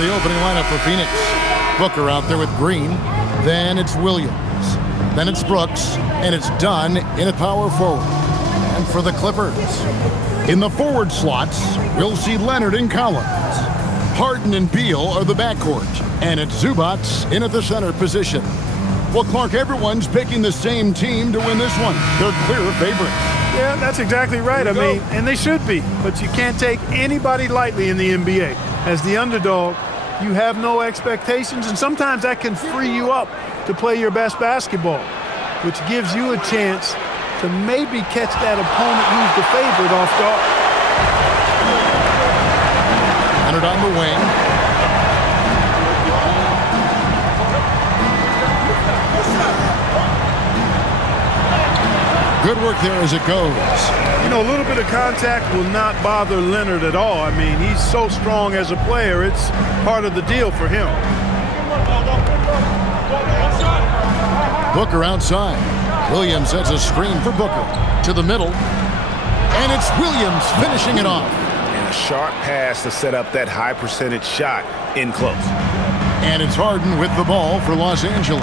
the opening lineup for Phoenix. Booker out there with Green. Then it's Williams. Then it's Brooks. And it's Dunn in at power forward. And for the Clippers, in the forward slots, we'll see Leonard and Collins. Harden and Beal are the backcourt. And it's Zubats in at the center position. Well, Clark, everyone's picking the same team to win this one. They're clear favorites. Yeah, that's exactly right. I mean, and they should be. But you can't take anybody lightly in the NBA. As the underdog, you have no expectations, and sometimes that can free you up to play your best basketball, which gives you a chance to maybe catch that opponent who's the favorite off guard. Leonard on the wing. Good work there as it goes. You know, a little bit of contact will not bother Leonard at all. I mean, he's so strong as a player. It's part of the deal for him. Booker outside. Williams sets a screen for Booker. To the middle. And it's Williams finishing it off. And a sharp pass to set up that high percentage shot in close. And it's Harden with the ball for Los Angeles.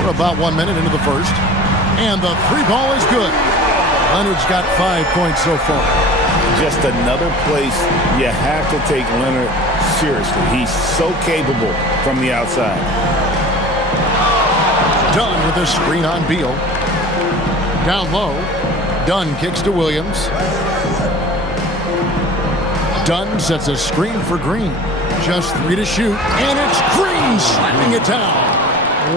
We're about 1 minute into the first. And the three ball is good. Leonard's got 5 points so far. Just another place you have to take Leonard seriously. He's so capable from the outside. Dunn with a screen on Beal. Down low. Dunn kicks to Williams. Dunn sets a screen for Green. Just 3 to shoot. And it's Green slamming it down.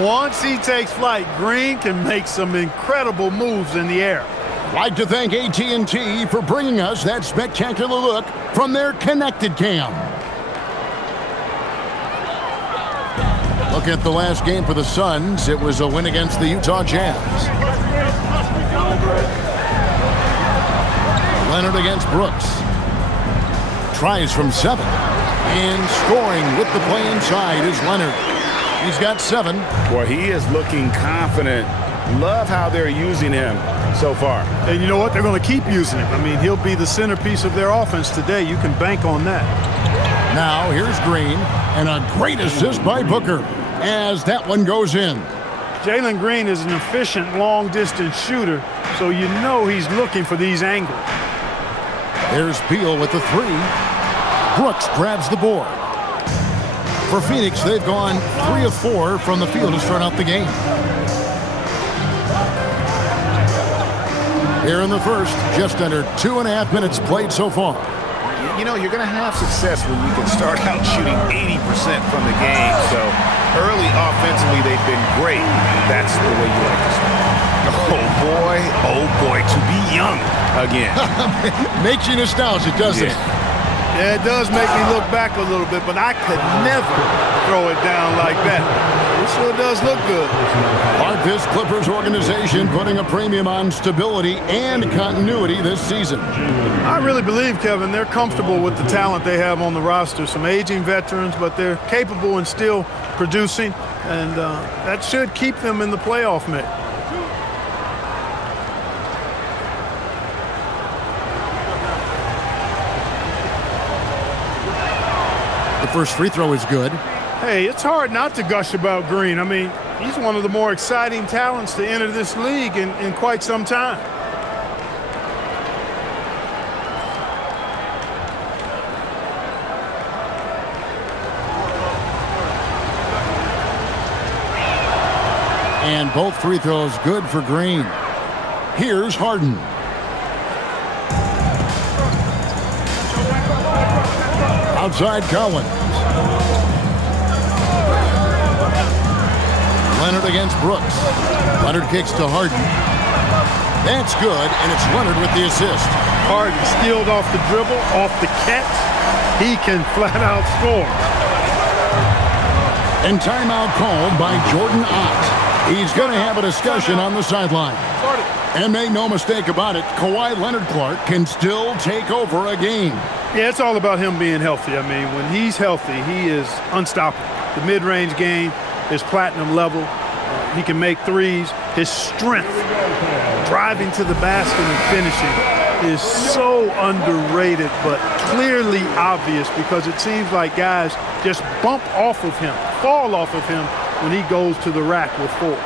Once he takes flight, Green can make some incredible moves in the air. Like to thank AT&T for bringing us that spectacular look from their connected cam. Look at the last game for the Suns. It was a win against the Utah Jazz. Leonard against Brooks. Tries from 7. And scoring with the play inside is Leonard. He's got 7. Boy, he is looking confident. Love how they're using him so far. And you know what? They're going to keep using him. I mean, he'll be the centerpiece of their offense today. You can bank on that. Now, here's Green. And a great assist by Booker as that one goes in. Jalen Green is an efficient long-distance shooter, so you know he's looking for these angles. There's Beal with the 3. Brooks grabs the board. For Phoenix, they've gone 3 of 4 from the field to start out the game. Here in the first, just under 2.5 minutes played so far. You know, you're going to have success when you can start out shooting 80% from the game. So early offensively, they've been great. That's the way you like to start. Oh boy, to be young again. Makes you nostalgic, doesn't it? Yeah, it does make me look back a little bit, but I could never throw it down like that. It sure does look good. Part this Clippers organization putting a premium on stability and continuity this season. I really believe, Kevin, they're comfortable with the talent they have on the roster. Some aging veterans, but they're capable and still producing, and that should keep them in the playoff mix. First free throw is good. Hey, it's hard not to gush about Green. I mean, he's one of the more exciting talents to enter this league in quite some time. And both free throws good for Green. Here's Harden. Outside Collins. Leonard against Brooks. Leonard kicks to Harden. That's good, and it's Leonard with the assist. Harden stealed off the dribble, off the catch. He can flat out score. And timeout called by Jordan Ott. He's going to have a discussion on the sideline. And make no mistake about it, Kawhi Leonard Clark can still take over a game. Yeah, it's all about him being healthy. I mean, when he's healthy, he is unstoppable. The mid-range game is platinum level. He can make threes. His strength, driving to the basket and finishing, is so underrated, but clearly obvious because it seems like guys just bump off of him, fall off of him when he goes to the rack with force.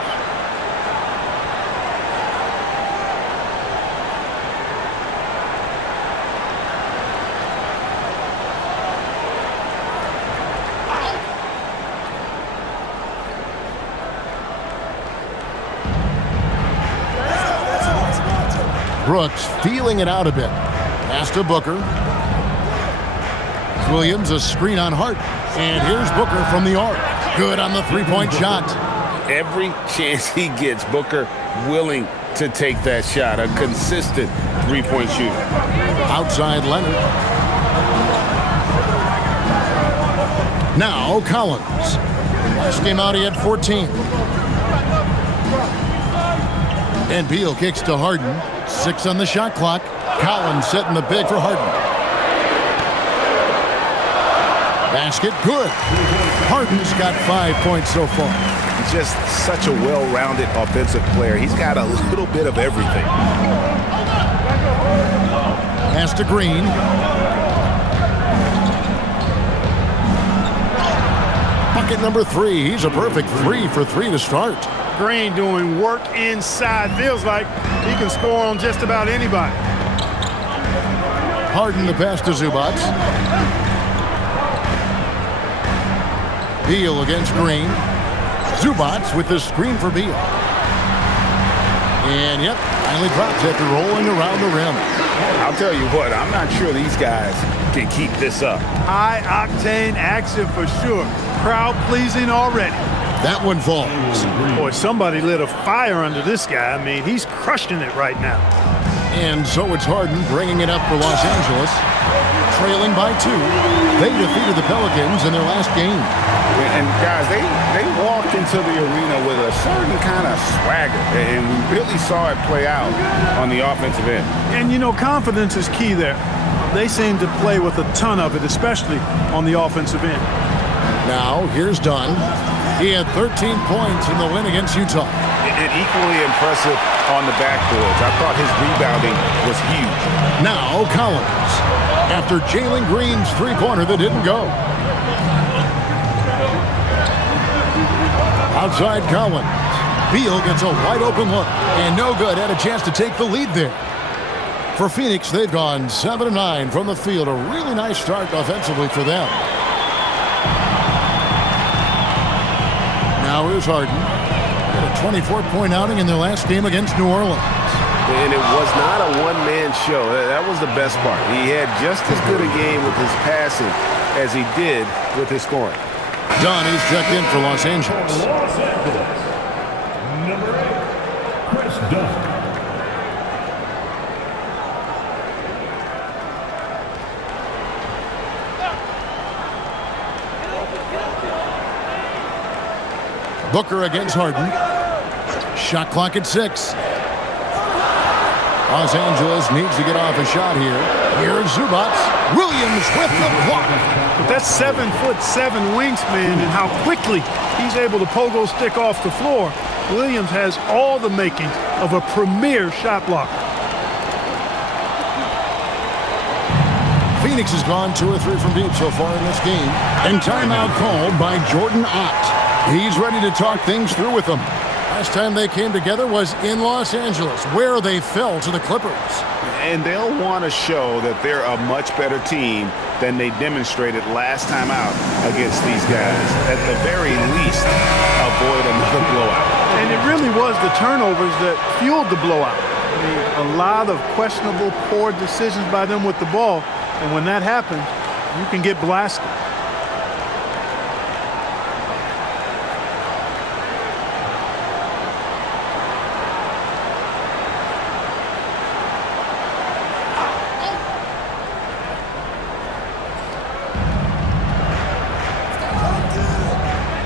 Brooks feeling it out a bit. Pass to Booker. Williams, a screen on Hart. And here's Booker from the arc. Good on the three-point shot. Every chance he gets, Booker willing to take that shot. A consistent three-point shooter. Outside Leonard. Now Collins. Last game out he had 14. And Beal kicks to Harden. 6 on the shot clock. Collins setting the big for Harden. Basket good. Harden's got 5 points so far. He's just such a well-rounded offensive player. He's got a little bit of everything. Pass to Green. Bucket number 3. He's a perfect 3 for 3 to start. Green doing work inside. Feels like he can score on just about anybody. Harden the pass to Zubac. Beal against Green. Zubac with the screen for Beal. And yep, finally drops after rolling around the rim. I'll tell you what, I'm not sure these guys can keep this up. High-octane action for sure. Crowd pleasing already. That one falls. Boy, somebody lit a fire under this guy. I mean, he's crushing it right now. And so it's Harden bringing it up for Los Angeles. Trailing by 2. They defeated the Pelicans in their last game. And guys, they walked into the arena with a certain kind of swagger, and we really saw it play out on the offensive end. And, you know, confidence is key there. They seem to play with a ton of it, especially on the offensive end. Now, here's Dunn. He had 13 points in the win against Utah. And equally impressive on the backboards. I thought his rebounding was huge. Now Collins, after Jalen Green's three-pointer that didn't go. Outside Collins. Beal gets a wide-open look. And no good. Had a chance to take the lead there. For Phoenix, they've gone 7-9 from the field. A really nice start offensively for them. Now here's Harden. Had a 24-point outing in their last game against New Orleans. And it was not a one-man show. That was the best part. He had just as good a game with his passing as he did with his scoring. Dunn is checked in for Los Angeles. Number 8, Chris Dunn. Booker against Harden. Shot clock at 6. Los Angeles needs to get off a shot here. Here's Zubac. Williams with the block. But that's 7'7" wingspan, and how quickly he's able to pogo stick off the floor. Williams has all the makings of a premier shot blocker. Phoenix has gone 2 or 3 from deep so far in this game. And timeout called by Jordan Ott. He's ready to talk things through with them. Last time they came together was in Los Angeles, where they fell to the Clippers. And they'll want to show that they're a much better team than they demonstrated last time out against these guys. At the very least, avoid another blowout. And it really was the turnovers that fueled the blowout. I mean, a lot of questionable, poor decisions by them with the ball. And when that happens, you can get blasted.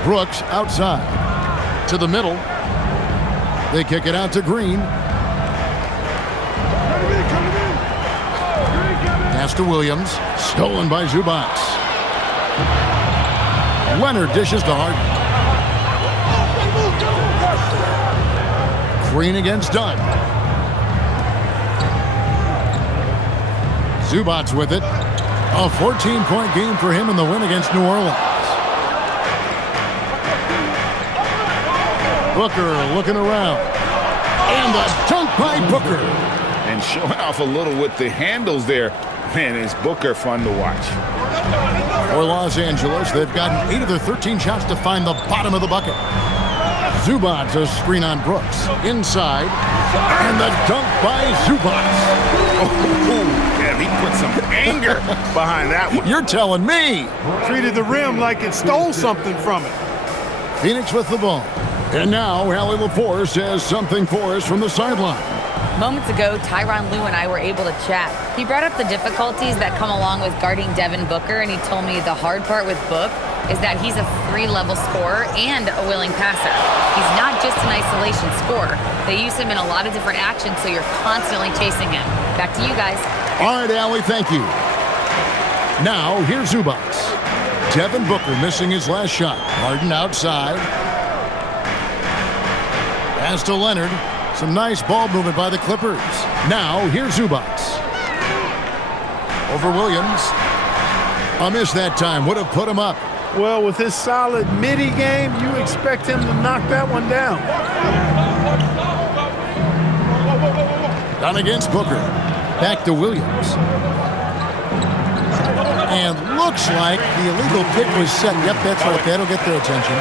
Brooks outside. To the middle. They kick it out to Green. Pass to Williams. Stolen by Zubac. Leonard dishes to Harden. Green against Dunn. Zubac's with it. A 14-point game for him in the win against New Orleans. Booker looking around. And the dunk by Booker. And showing off a little with the handles there. Man, is Booker fun to watch. For Los Angeles, they've gotten 8 of their 13 shots to find the bottom of the bucket. Zubac, a screen on Brooks. Inside. And the dunk by Zubac. Oh, yeah, he put some anger behind that one. You're telling me. Treated the rim like it stole something from it. Phoenix with the ball. And now, Allie LaForce has something for us from the sideline. Moments ago, Tyronn Lue and I were able to chat. He brought up the difficulties that come along with guarding Devin Booker, and he told me the hard part with Book is that he's a 3-level scorer and a willing passer. He's not just an isolation scorer. They use him in a lot of different actions, so you're constantly chasing him. Back to you guys. All right, Allie, thank you. Now, here's Zubac. Devin Booker missing his last shot. Harden outside. Pass to Leonard. Some nice ball movement by the Clippers. Now, here's Zubac. Over Williams. A miss that time. Would have put him up. Well, with his solid midi game, you expect him to knock that one down. Down against Booker. Back to Williams. And looks like the illegal pick was set. Yep, that's right. That'll get their attention.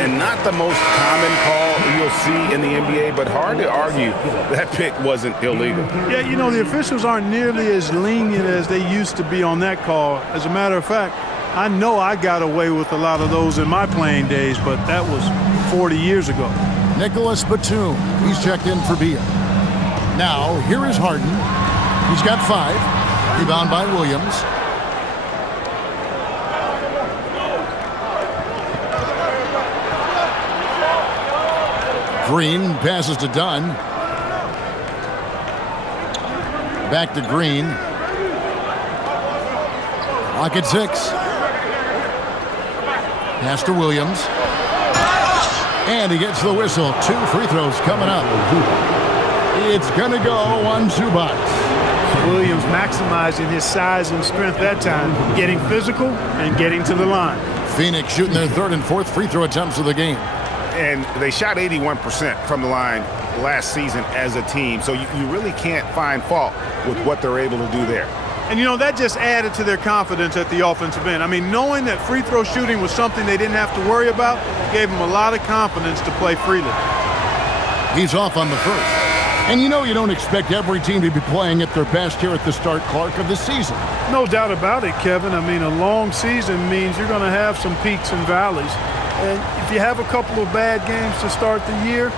And not the most common call you'll see in the NBA, but hard to argue that pick wasn't illegal. Yeah, you know, the officials aren't nearly as lenient as they used to be on that call. As a matter of fact, I know I got away with a lot of those in my playing days, but that was 40 years ago. Nicholas Batum. He's checked in for Beal. Now, here is Harden. He's got 5. Rebound by Williams. Green passes to Dunn. Back to Green. Clock at 6. Pass to Williams. And he gets the whistle. 2 free throws coming up. It's going to go on Zubac. Williams maximizing his size and strength that time, getting physical and getting to the line. Phoenix shooting their 3rd and 4th free throw attempts of the game. And they shot 81% from the line last season as a team, so you really can't find fault with what they're able to do there. And, you know, that just added to their confidence at the offensive end. I mean, knowing that free throw shooting was something they didn't have to worry about gave them a lot of confidence to play freely. He's off on the first. And you know you don't expect every team to be playing at their best here at the start, Clark, of the season. No doubt about it, Kevin. I mean, a long season means you're going to have some peaks and valleys. And if you have a couple of bad games to start the year,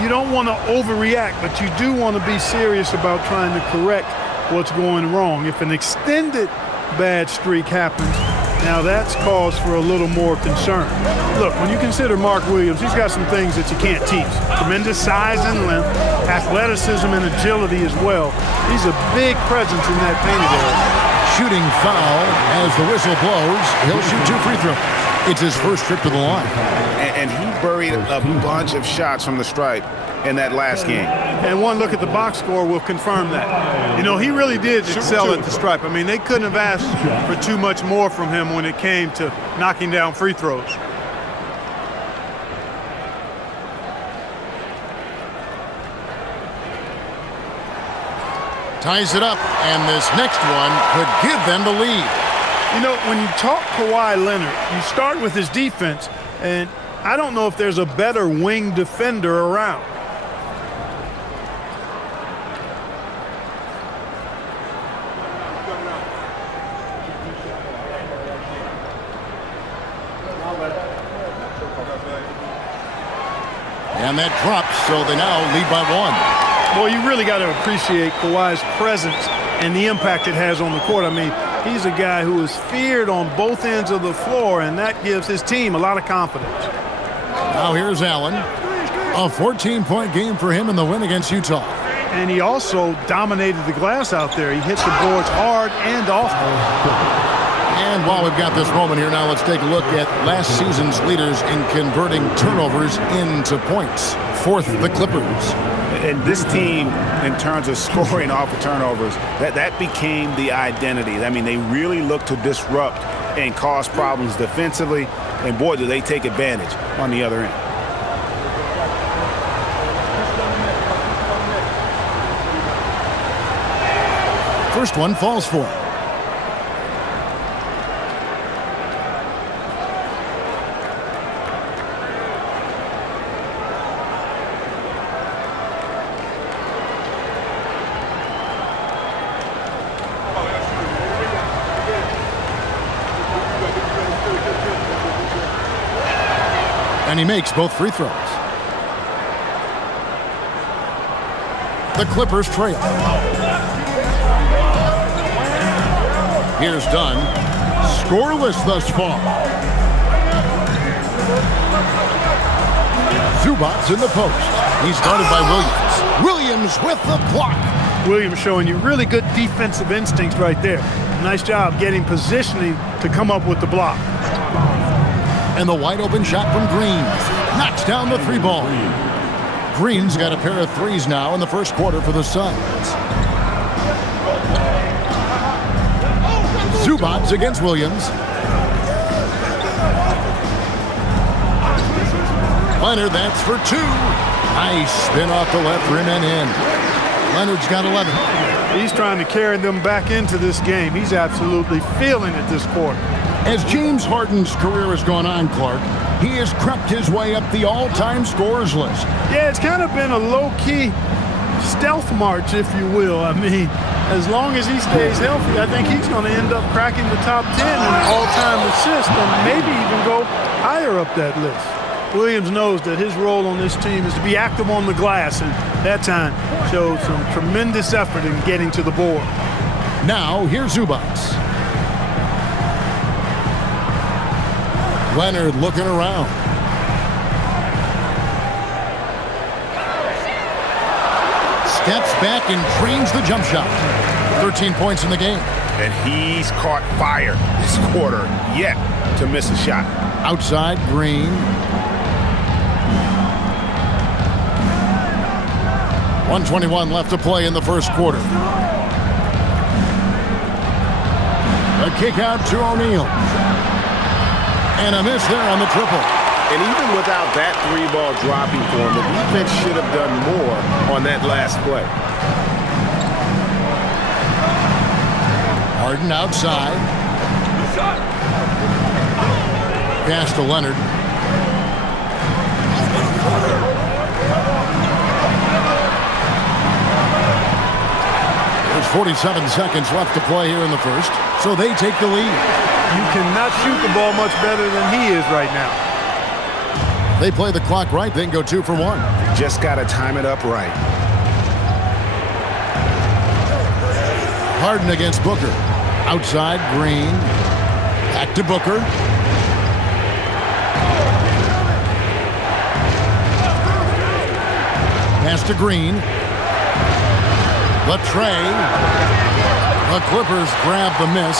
you don't want to overreact, but you do want to be serious about trying to correct what's going wrong. If an extended bad streak happens, now that's cause for a little more concern. Look, when you consider Mark Williams, he's got some things that you can't teach. Tremendous size and length, athleticism and agility as well. He's a big presence in that painted area. Shooting foul as the whistle blows. He'll shoot 2 free throws. It's his first trip to the line. And he buried a bunch of shots from the stripe in that last game. And one look at the box score will confirm that. You know, he really did excel at the stripe. I mean, they couldn't have asked for too much more from him when it came to knocking down free throws. Ties it up, and this next one could give them the lead. You know, when you talk Kawhi Leonard, you start with his defense, and I don't know if there's a better wing defender around. And that drops, so they now lead by 1. Well, you really got to appreciate Kawhi's presence and the impact it has on the court. I mean, he's a guy who is feared on both ends of the floor, and that gives his team a lot of confidence. Now here's Allen. A 14-point game for him in the win against Utah. And he also dominated the glass out there. He hit the boards hard and often. And while we've got this moment here, now let's take a look at last season's leaders in converting turnovers into points. fourth, the Clippers. And this team, in terms of scoring off of turnovers, that became the identity. I mean, they really look to disrupt and cause problems defensively. And, boy, do they take advantage on the other end. First one falls for him. And he makes both free throws. The Clippers trail. Here's Dunn. Scoreless thus far. Zubac's in the post. He's guarded by Williams. Williams with the block. Williams showing you really good defensive instincts right there. Nice job getting positioning to come up with the block. And the wide open shot from Green. Knocks down the three ball. Green's got a pair of threes now in the first quarter for the Suns. Zubac's against Williams. Leonard, that's for two. Nice spin off the left rim and in. Leonard's got 11. He's trying to carry them back into this game. He's absolutely feeling it this quarter. As James Harden's career has gone on, Clark, he has crept his way up the all-time scorers list. Yeah, it's kind of been a low-key stealth march, if you will. I mean, as long as he stays healthy, I think he's going to end up cracking the top 10 in all-time assists and maybe even go higher up that list. Williams knows that his role on this team is to be active on the glass, and that time showed some tremendous effort in getting to the board. Now, here's Zubac's. Leonard looking around. Steps back and trains the jump shot. 13 points in the game. And he's caught fire this quarter yet to miss a shot. Outside, Green. .121 left to play in the first quarter. A kick out to O'Neal. And a miss there on the triple. And even without that three ball dropping for him, the defense should have done more on that last play. Harden outside. Pass to Leonard. There's 47 seconds left to play here in the first, so they take the lead. You cannot shoot the ball much better than he is right now. They play the clock right, then go 2 for 1. Just got to time it up right. Harden against Booker. Outside, Green. Back to Booker. Pass to Green. The tray. The Clippers grab the miss.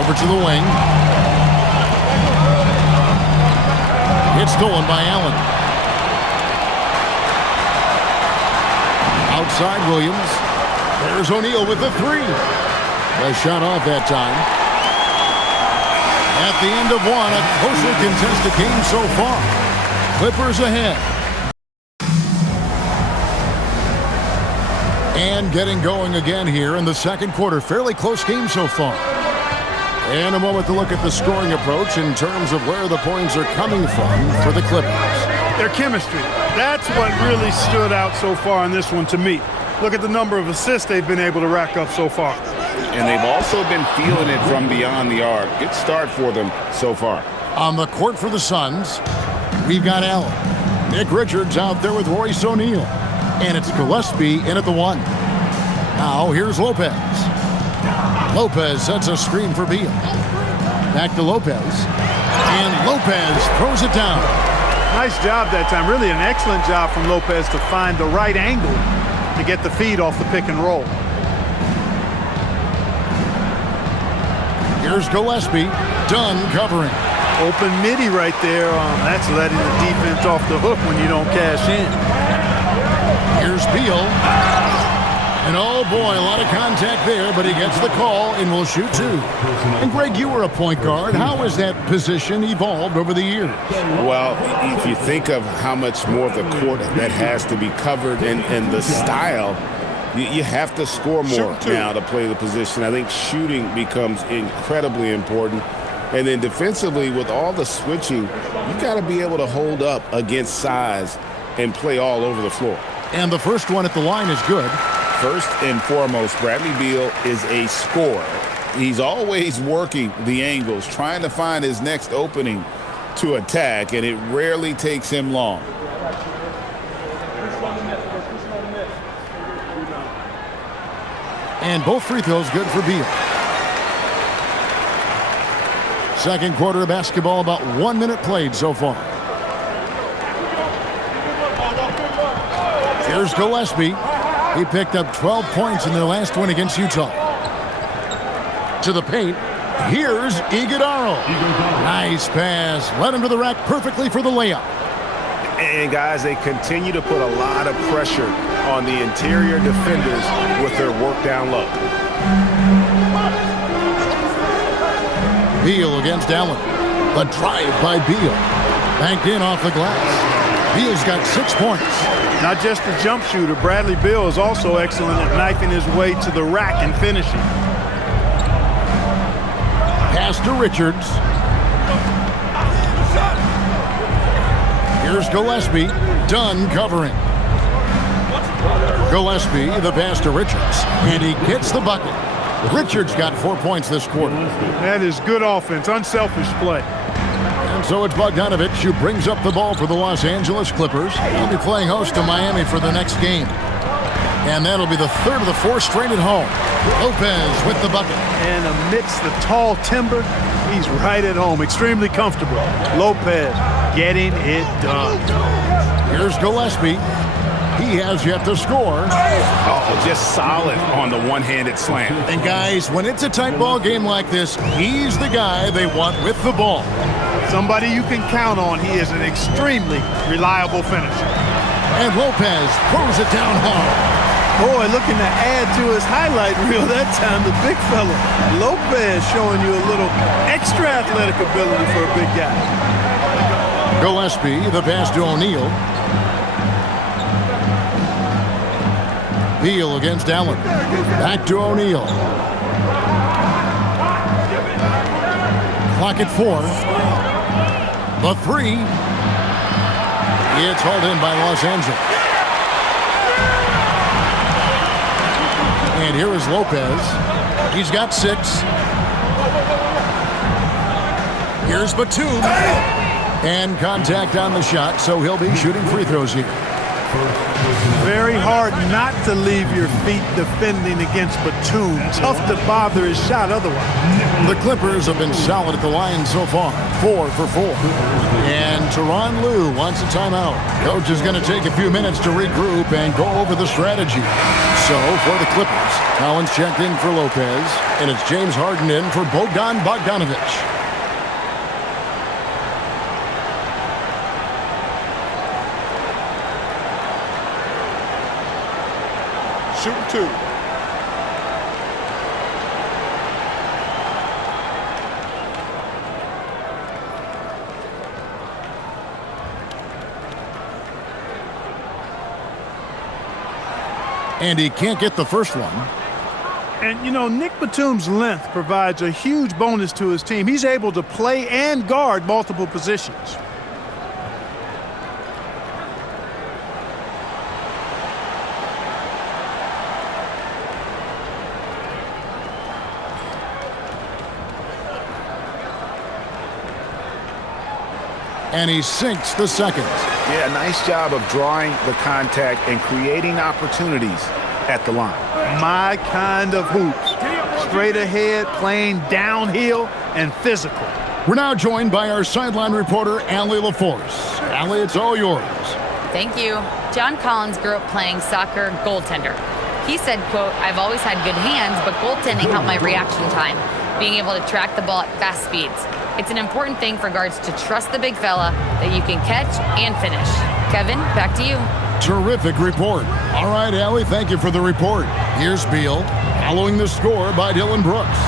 Over to the wing. It's stolen by Allen. Outside Williams. There's O'Neal with the three. A shot off that time. At the end of one, a closely contested game so far. Clippers ahead. And getting going again here in the second quarter. Fairly close game so far. And a moment to look at the scoring approach in terms of where the points are coming from for the Clippers. Their chemistry. That's what really stood out so far in this one to me. Look at the number of assists they've been able to rack up so far. And they've also been feeling it from beyond the arc. Good start for them so far. On the court for the Suns, we've got Allen. Nick Richards out there with Royce O'Neal. And it's Gillespie in at the one. Now here's Lopez. Lopez sets a screen for Beal. Back to Lopez. And Lopez throws it down. Nice job that time. Really an excellent job from Lopez to find the right angle to get the feed off the pick and roll. Here's Gillespie. Dunn covering. Open midi right there. That's letting the defense off the hook when you don't cash in. Here's Beal. And oh boy, a lot of contact there, but he gets the call and will shoot two. And Greg, you were a point guard. How has that position evolved over the years? Well, if you think of how much more of the court that has to be covered and the style, you have to score more now to play the position. I think shooting becomes incredibly important. And then defensively, with all the switching, you got to be able to hold up against size and play all over the floor. And the first one at the line is good. First and foremost, Bradley Beal is a scorer. He's always working the angles, trying to find his next opening to attack, and it rarely takes him long. And both free throws good for Beal. Second quarter of basketball, about 1 minute played so far. Here's Gillespie. He picked up 12 points in their last win against Utah. To the paint. Here's Iguodala. Nice pass. Led him to the rack perfectly for the layup. And guys, they continue to put a lot of pressure on the interior defenders with their work down low. Beal against Allen. The drive by Beal. Banked in off the glass. Beal's got 6 points. Not just a jump shooter, Bradley Beal is also excellent at knifing his way to the rack and finishing. Pass to Richards. Here's Gillespie. Dunn covering. Gillespie, the pass to Richards. And he gets the bucket. Richards got 4 points this quarter. That is good offense, unselfish play. And so it's Bogdanovich who brings up the ball for the Los Angeles Clippers. They'll be playing host to Miami for the next game. And that'll be the third of the four straight at home. Lopez with the bucket. And amidst the tall timber, he's right at home. Extremely comfortable. Lopez getting it done. Here's Gillespie. He has yet to score. Oh, just solid on the one-handed slam. And guys, when it's a tight ball game like this, he's the guy they want with the ball. Somebody you can count on. He is an extremely reliable finisher. And Lopez throws it down hard. Boy, looking to add to his highlight reel that time, the big fella. Lopez showing you a little extra athletic ability for a big guy. Gillespie, the pass to O'Neal. Beal against Allen. Back to O'Neal. Clock at 4. The three. It's hauled in by Los Angeles. And here is Lopez. He's got 6. Here's Batum. And contact on the shot, so he'll be shooting free throws here. Very hard not to leave your feet defending against Batum. Tough to bother his shot otherwise. The Clippers have been solid at the line so far. 4 for 4. And Tyronn Lue wants a timeout. Coach is going to take a few minutes to regroup and go over the strategy. So for the Clippers, Collins checked in for Lopez, and it's James Harden in for Bogdanovich. Shooting 2. And he can't get the first one. And, you know, Nick Batum's length provides a huge bonus to his team. He's able to play and guard multiple positions. And he sinks the second. Yeah, nice job of drawing the contact and creating opportunities at the line. My kind of hoops. Straight ahead, playing downhill, and physical. We're now joined by our sideline reporter, Allie LaForce. Allie, it's all yours. Thank you. John Collins grew up playing soccer goaltender. He said, quote, "I've always had good hands, but goaltending helped my reaction time, being able to track the ball at fast speeds. It's an important thing for guards to trust the big fella that you can catch and finish. Kevin, back to you. Terrific report. All right, Allie, thank you for the report. Here's Beal, following the score by Dylan Brooks.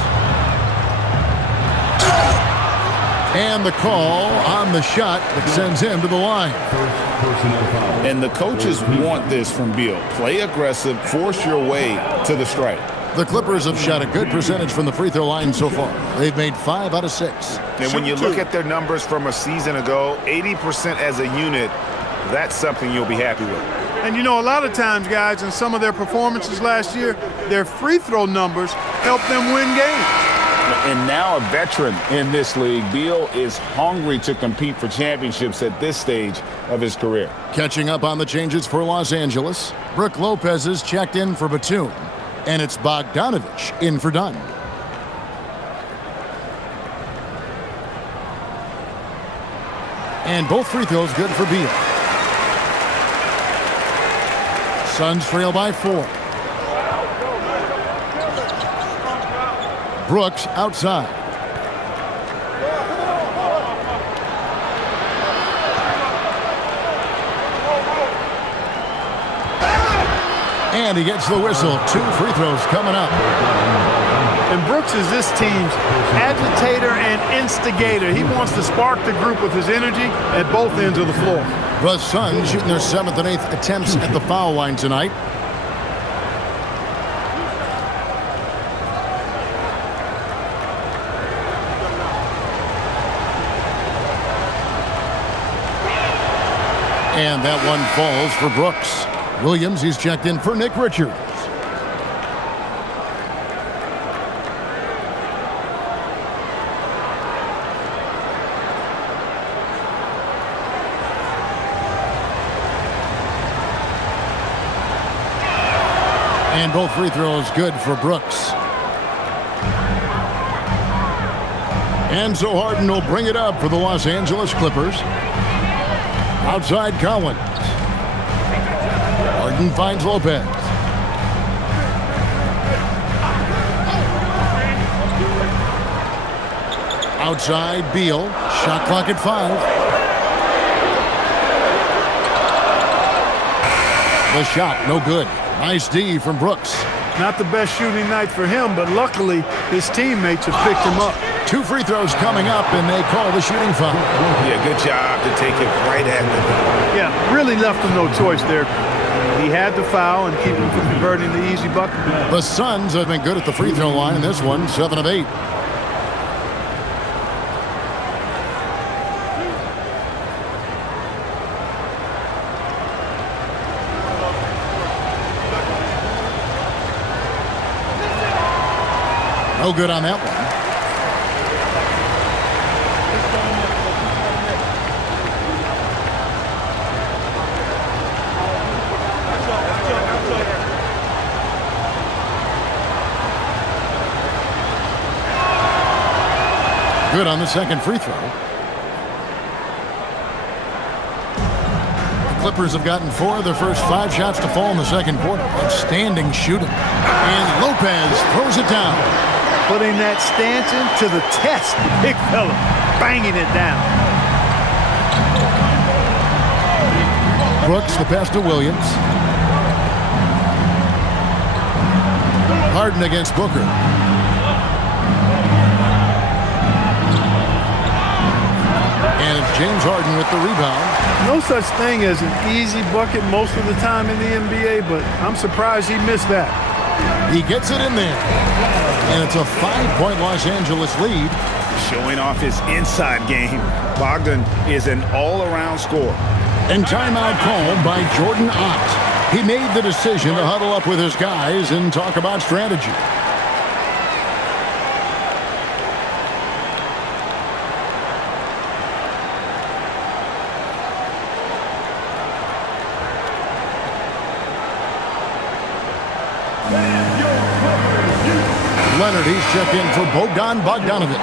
And the call on the shot that sends him to the line. And the coaches want this from Beal. Play aggressive, force your way to the stripe. The Clippers have shot a good percentage from the free throw line so far. They've made 5 out of 6. And when you look at their numbers from a season ago, 80% as a unit, that's something you'll be happy with. And, you know, a lot of times, guys, in some of their performances last year, their free throw numbers helped them win games. And now a veteran in this league, Beal is hungry to compete for championships at this stage of his career. Catching up on the changes for Los Angeles, Brook Lopez is checked in for Batum, and it's Bogdanovich in for Dunn. And both free throws good for Beal. Suns trail by 4. Brooks outside. And he gets the whistle. 2 free throws coming up. And Brooks is this team's agitator and instigator. He wants to spark the group with his energy at both ends of the floor. The Suns shooting their 7th and 8th attempts at the foul line tonight. And that one falls for Brooks. Williams, he's checked in for Nick Richards. And both free throws good for Brooks. And so Harden will bring it up for the Los Angeles Clippers. Outside Collins. Harden finds Lopez. Outside Beal. Shot clock at 5. The shot, no good. Nice D from Brooks. Not the best shooting night for him, but luckily his teammates have picked him up. 2 free throws coming up, and they call the shooting foul. Yeah, good job to take it right at the... Yeah, really left him no choice there. He had the foul and keep him from converting the easy bucket. The Suns have been good at the free throw line in this one, 7 of 8. No good on that one. Good on the second free throw. The Clippers have gotten 4 of their first 5 shots to fall in the second quarter. Outstanding shooting. And Lopez throws it down. Putting that stanchion to the test. Big fella banging it down. Brooks, the pass to Williams. Harden against Booker. And it's James Harden with the rebound. No such thing as an easy bucket most of the time in the NBA, but I'm surprised he missed that. He gets it in there. And it's a 5-point Los Angeles lead. Showing off his inside game. Bogdan is an all-around scorer. And timeout called by Jordan Ott. He made the decision to huddle up with his guys and talk about strategy. Leonard, he's checked in for Bogdanovich.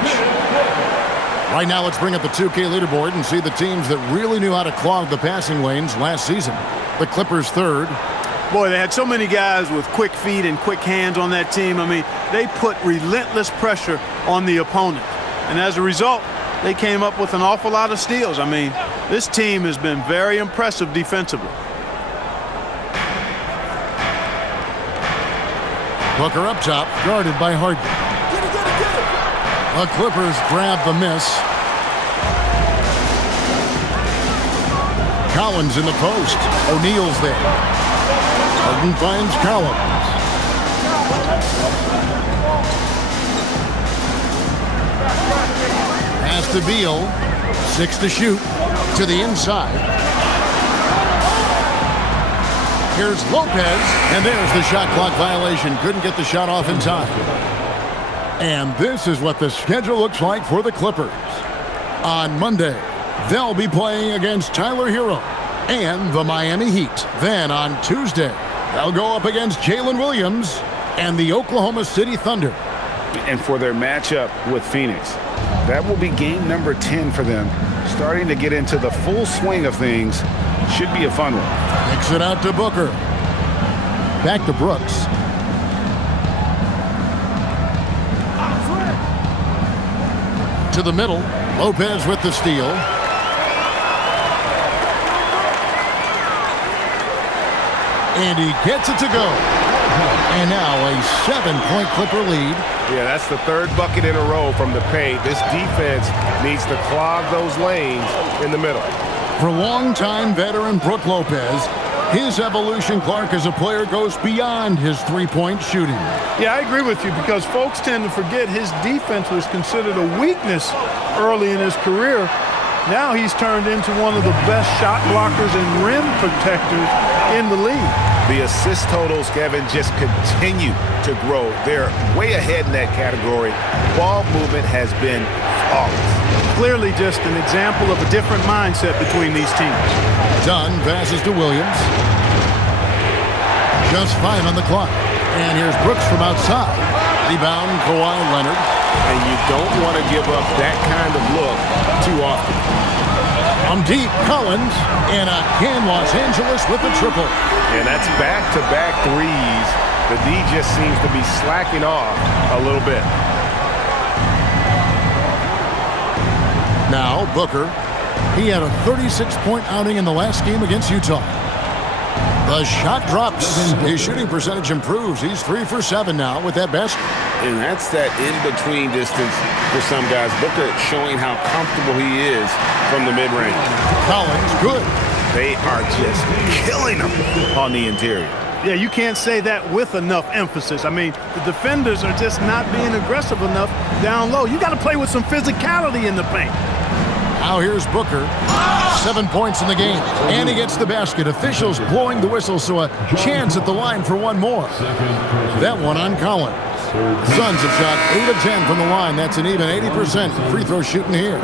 Right now, let's bring up the 2K leaderboard and see the teams that really knew how to clog the passing lanes last season. The Clippers 3rd. Boy, they had so many guys with quick feet and quick hands on that team. I mean, they put relentless pressure on the opponent. And as a result, they came up with an awful lot of steals. I mean, this team has been very impressive defensively. Booker up top, guarded by Harden. The Clippers grab the miss. Collins in the post. O'Neal's there. Harden finds Collins. Pass to Beal. 6 to shoot. To the inside. Here's Lopez. And there's the shot clock violation. Couldn't get the shot off in time. And this is what the schedule looks like for the Clippers. On Monday, they'll be playing against Tyler Hero and the Miami Heat. Then on Tuesday, they'll go up against Jalen Williams and the Oklahoma City Thunder. And for their matchup with Phoenix, that will be game number 10 for them. Starting to get into the full swing of things. Should be a fun one. Kicks it out to Booker. Back to Brooks. To the middle. Lopez with the steal. And he gets it to go. And now a 7-point Clipper lead. Yeah, that's the third bucket in a row from the paint. This defense needs to clog those lanes in the middle. For longtime veteran Brook Lopez, his evolution, Clark, as a player goes beyond his three-point shooting. Yeah, I agree with you because folks tend to forget his defense was considered a weakness early in his career. Now he's turned into one of the best shot blockers and rim protectors in the league. The assist totals, Kevin, just continue to grow. They're way ahead in that category. Ball movement has been flawless. Clearly just an example of a different mindset between these teams. Dunn passes to Williams. Just 5 on the clock. And here's Brooks from outside. Rebound, Kawhi Leonard. And you don't want to give up that kind of look too often. From deep, Collins. And again, Los Angeles with the triple. And that's back-to-back threes. The D just seems to be slacking off a little bit. Now, Booker. He had a 36-point outing in the last game against Utah. The shot drops. His shooting percentage improves. He's 3 for 7 now with that basket. And that's that in-between distance for some guys. Booker showing how comfortable he is from the mid-range. Collins, good. They are just killing them on the interior. Yeah, you can't say that with enough emphasis. I mean, the defenders are just not being aggressive enough down low. You got to play with some physicality in the paint. Now here's Booker. 7 points in the game. And he gets the basket. Officials blowing the whistle, so a chance at the line for one more. That one on Collins. Suns have shot 8 of 10 from the line. That's an even 80% free throw shooting here.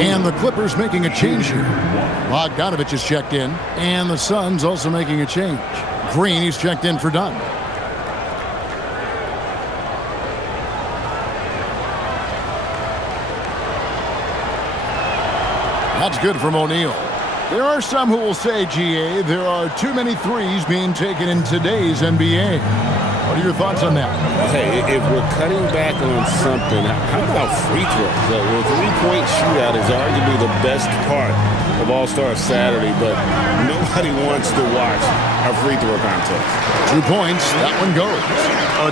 And the Clippers making a change here. Bogdanovich is checked in. And the Suns also making a change. Green, he's checked in for Dunn. That's good from O'Neal. There are some who will say, GA, there are too many threes being taken in today's NBA. What are your thoughts on that? Hey, if we're cutting back on something, how about free throws? The three-point shootout is arguably the best part of All-Star Saturday, but nobody wants to watch a free throw contest. 2 points, that one goes.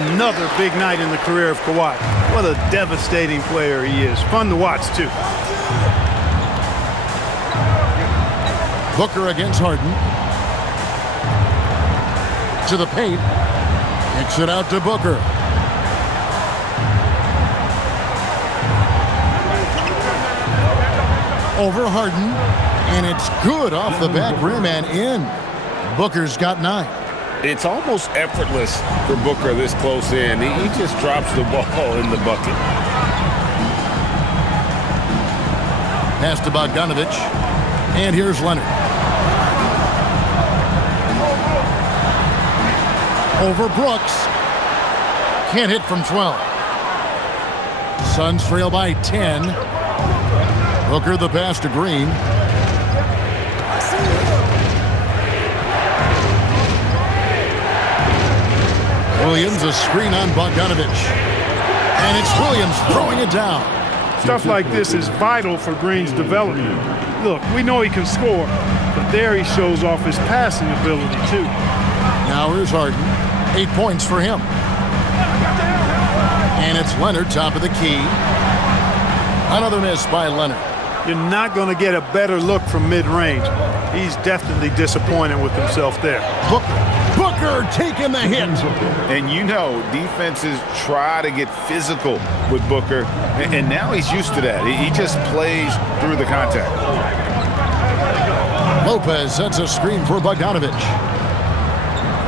Another big night in the career of Kawhi. What a devastating player he is. Fun to watch, too. Booker against Harden. To the paint. Kicks it out to Booker. Over Harden. And it's good off the back rim and in. Booker's got 9. It's almost effortless for Booker this close in. He just drops the ball in the bucket. Pass to Bogdanovich. And here's Leonard. Over Brooks. Can't hit from 12. Suns trail by 10. Booker the pass to Green. Williams a screen on Bogdanovich. And it's Williams throwing it down. Stuff like this is vital for Green's development. Look, we know he can score, but there he shows off his passing ability too. Now here's Harden. 8 points for him. And it's Leonard, top of the key. Another miss by Leonard. You're not going to get a better look from mid-range. He's definitely disappointed with himself there. Booker taking the hit. And you know, defenses try to get physical with Booker, and now he's used to that. He just plays through the contact. Lopez sets a screen for Bogdanovich.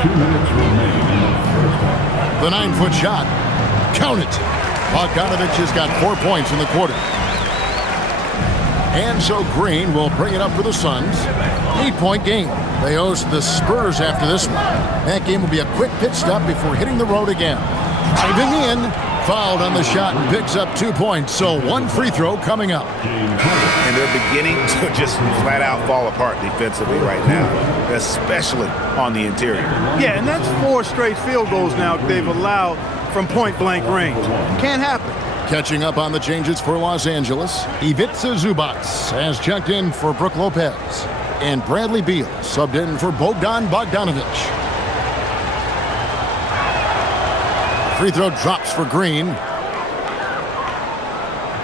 2 minutes remaining in the first half. The 9-foot shot. Count it. Bogdanovich has got 4 points in the quarter. And so Green will bring it up for the Suns. 8-point game. They host the Spurs after this one. That game will be a quick pit stop before hitting the road again. Driving in, fouled on the shot and picks up 2 points. So 1 free throw coming up. And they're beginning to just flat out fall apart defensively right now, especially on the interior. Yeah, and that's 4 straight field goals now they've allowed from point-blank range. Can't happen. Catching up on the changes for Los Angeles, Ivica Zubac has checked in for Brook Lopez. And Bradley Beal subbed in for Bogdan Bogdanovich. Free throw drops for Green.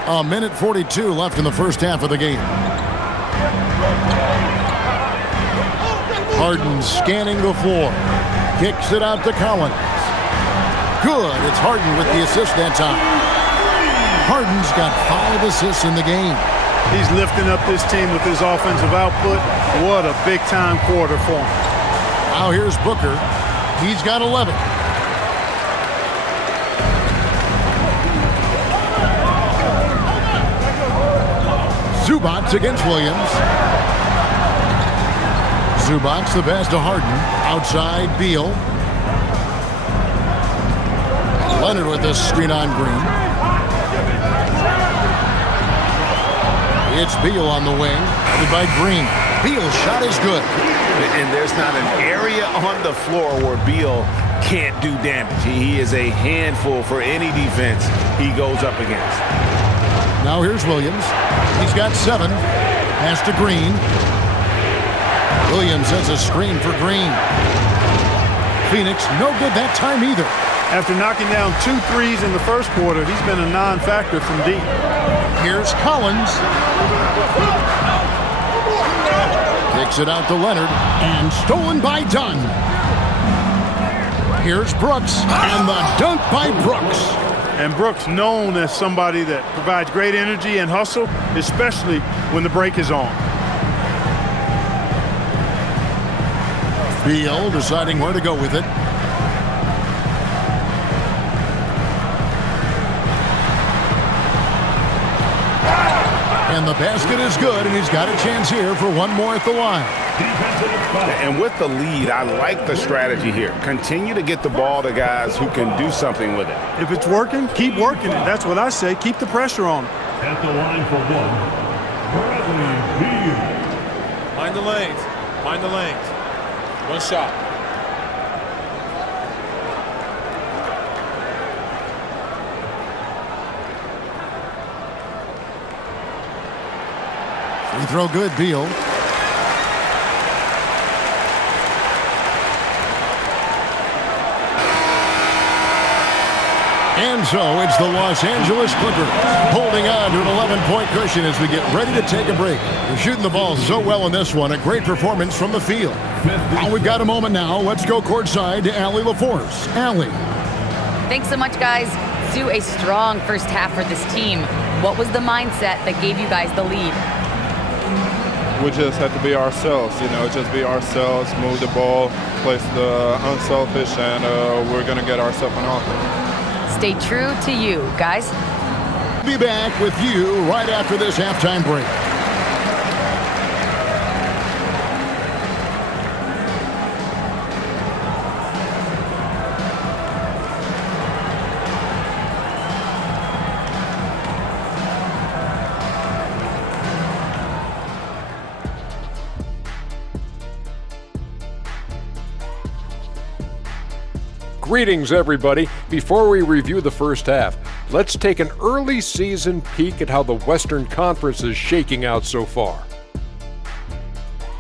1:42 left in the first half of the game. Harden scanning the floor. Kicks it out to Collins. Good. It's Harden with the assist that time. Harden's got 5 assists in the game. He's lifting up this team with his offensive output. What a big-time quarter for him. Now here's Booker. He's got 11. Zubac against Williams. Zubac the pass to Harden. Outside Beal. Leonard with this screen on Green. It's Beal on the wing. Headed by Green. Beal's shot is good. And there's not an area on the floor where Beal can't do damage. He is a handful for any defense he goes up against. Now here's Williams. He's got 7. Pass to Green. Williams sets a screen for Green. Phoenix no good that time either. After knocking down 2 threes in the first quarter, he's been a non-factor from deep. Here's Collins. Kicks it out to Leonard. And stolen by Dunn. Here's Brooks. And the dunk by Brooks. And Brooks known as somebody that provides great energy and hustle, especially when the break is on. Beal deciding where to go with it. And the basket is good, and he's got a chance here for 1 more at the line. And with the lead, I like the strategy here. Continue to get the ball to guys who can do something with it. If it's working, keep working it. That's what I say. Keep the pressure on. At the line for 1, Bradley Beal. Mind the lanes. Mind the lanes. 1 shot. Free throw good, Beal. And so it's the Los Angeles Clippers holding on to an 11-point cushion as we get ready to take a break. They're shooting the ball so well in this one. A great performance from the field. Now we've got a moment now. Let's go courtside to Allie LaForce. Allie. Thanks so much, guys. Sue, a strong first half for this team. What was the mindset that gave you guys the lead? We just have to be ourselves, just be ourselves, move the ball, play the unselfish, and we're going to get ourselves an offense. Stay true to you, guys. Be back with you right after this halftime break. Greetings, everybody. Before we review the first half, let's take an early season peek at how the Western Conference is shaking out so far.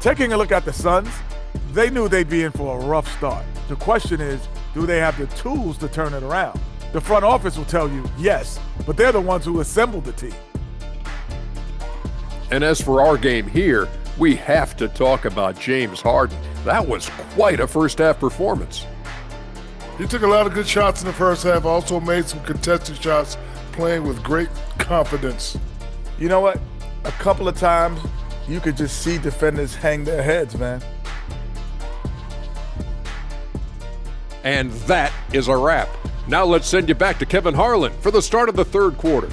Taking a look at the Suns, they knew they'd be in for a rough start. The question is, do they have the tools to turn it around? The front office will tell you yes, but they're the ones who assembled the team. And as for our game here, we have to talk about James Harden. That was quite a first-half performance. He took a lot of good shots in the first half, also made some contested shots, playing with great confidence. You know what? A couple of times, you could just see defenders hang their heads, man. And that is a wrap. Now let's send you back to Kevin Harlan for the start of the third quarter.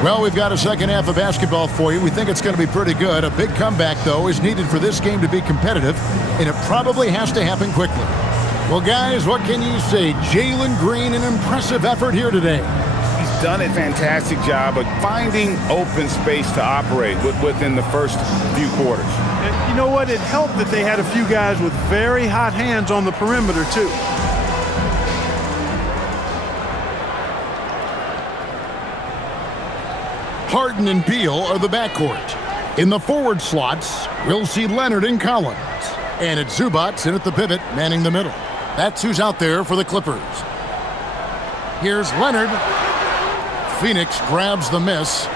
Well, we've got a second half of basketball for you. We think it's going to be pretty good. A big comeback, though, is needed for this game to be competitive, and it probably has to happen quickly. Well, guys, what can you say? Jalen Green, an impressive effort here today. He's done a fantastic job of finding open space to operate within the first few quarters. And you know what? It helped that they had a few guys with very hot hands on the perimeter, too. Harden and Beal are the backcourt. In the forward slots, we'll see Leonard and Collins. And it's Zubac in at the pivot, manning the middle. That's who's out there for the Clippers. Here's Leonard. Phoenix grabs the miss.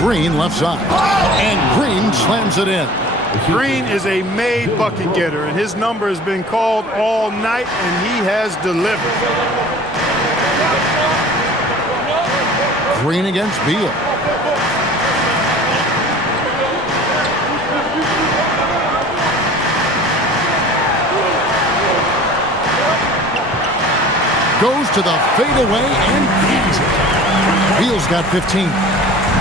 Green left side. And Green slams it in. Green is a made bucket getter, and his number has been called all night, and he has delivered. Green against Beal. Goes to the fadeaway and cleans it. Beal's got 15.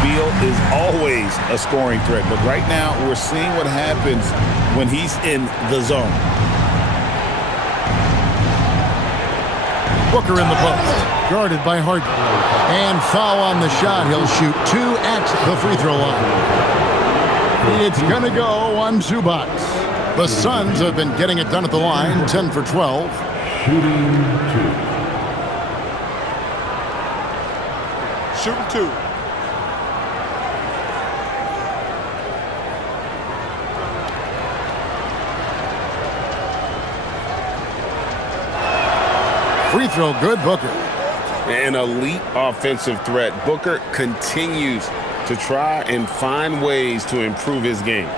Beal is always a scoring threat, but right now we're seeing what happens when he's in the zone. Booker in the post, guarded by Harden. And foul on the shot. He'll shoot 2 at the free throw line. It's going to go on Zubac. The Suns have been getting it done at the line, 10 for 12. Shooting 2. Free throw good, Booker. An elite offensive threat. Booker continues to try and find ways to improve his game.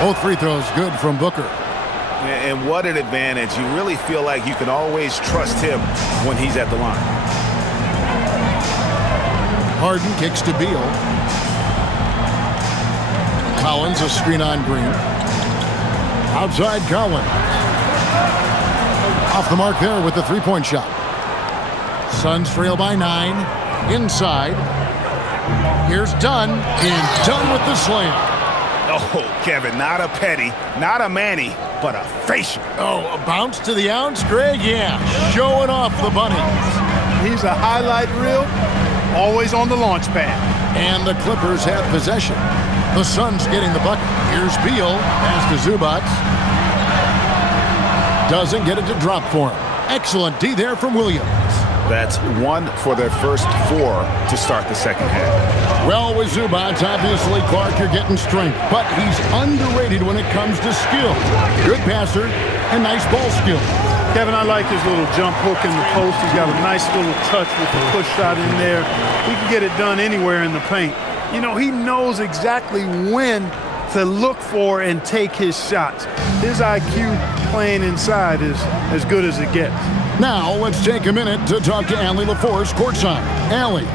Both free throws good from Booker. And what an advantage. You really feel like you can always trust him when he's at the line. Harden kicks to Beal. Collins, a screen on Green. Outside Collins. Off the mark there with the three-point shot. Suns trail by 9. Inside. Here's Dunn. And Dunn with the slam. Oh, Kevin, not a petty, not a Manny, but a facial. Oh, a bounce to the ounce, Greg? Yeah, showing off the bunnies. He's a highlight reel, always on the launch pad. And the Clippers have possession. The Suns getting the bucket. Here's Beal, pass to Zubac. Doesn't get it to drop for him. Excellent D there from Williams. That's 1 for their first 4 to start the second half. Well, with Zubac, obviously, Clark, you're getting strength, but he's underrated when it comes to skill. Good passer and nice ball skill. Kevin, I like his little jump hook in the post. He's got a nice little touch with the push shot in there. He can get it done anywhere in the paint. You know, he knows exactly when to look for and take his shots. His IQ playing inside is as good as it gets. Now, let's take a minute to talk to Allie LaForce courtside. Allie.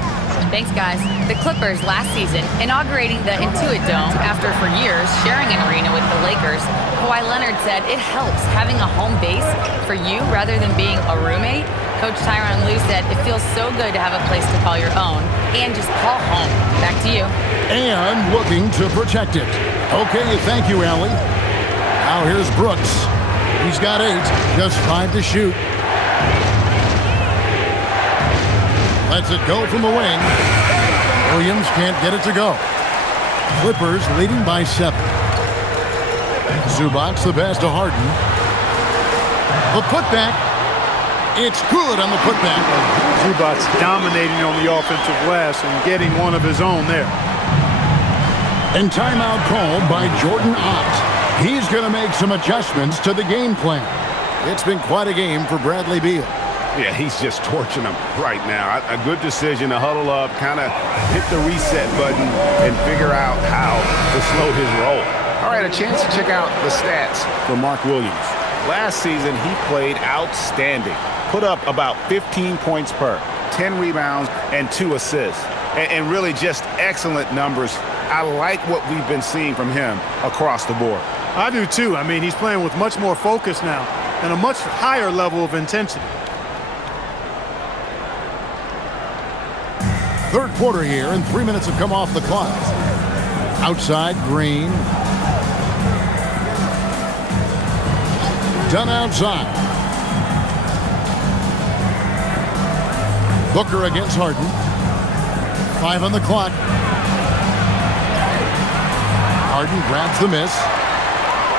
Thanks, guys. The Clippers last season inaugurating the Intuit Dome after for years sharing an arena with the Lakers. Kawhi Leonard said it helps having a home base for you rather than being a roommate. Coach Tyronn Lue said it feels so good to have a place to call your own and just call home. Back to you. And looking to protect it. Okay, thank you, Allie. Now here's Brooks. He's got 8, just 5 to shoot. Lets it go from the wing. Williams can't get it to go. Clippers leading by 7. Zubac the pass to Harden. The putback. It's good on the putback. Zubac dominating on the offensive glass and getting one of his own there. And timeout called by Jordan Ott. He's going to make some adjustments to the game plan. It's been quite a game for Bradley Beal. Yeah, he's just torching them right now. A good decision to huddle up, kind of hit the reset button, and figure out how to slow his roll. All right, a chance to check out the stats for Mark Williams. Last season, he played outstanding. Put up about 15 points per, 10 rebounds, and 2 assists. And really just excellent numbers. I like what we've been seeing from him across the board. I do too. I mean, he's playing with much more focus now and a much higher level of intensity. Third quarter here, and 3 minutes have come off the clock. Outside, Green. Done outside. Booker against Harden. 5 on the clock. Harden grabs the miss.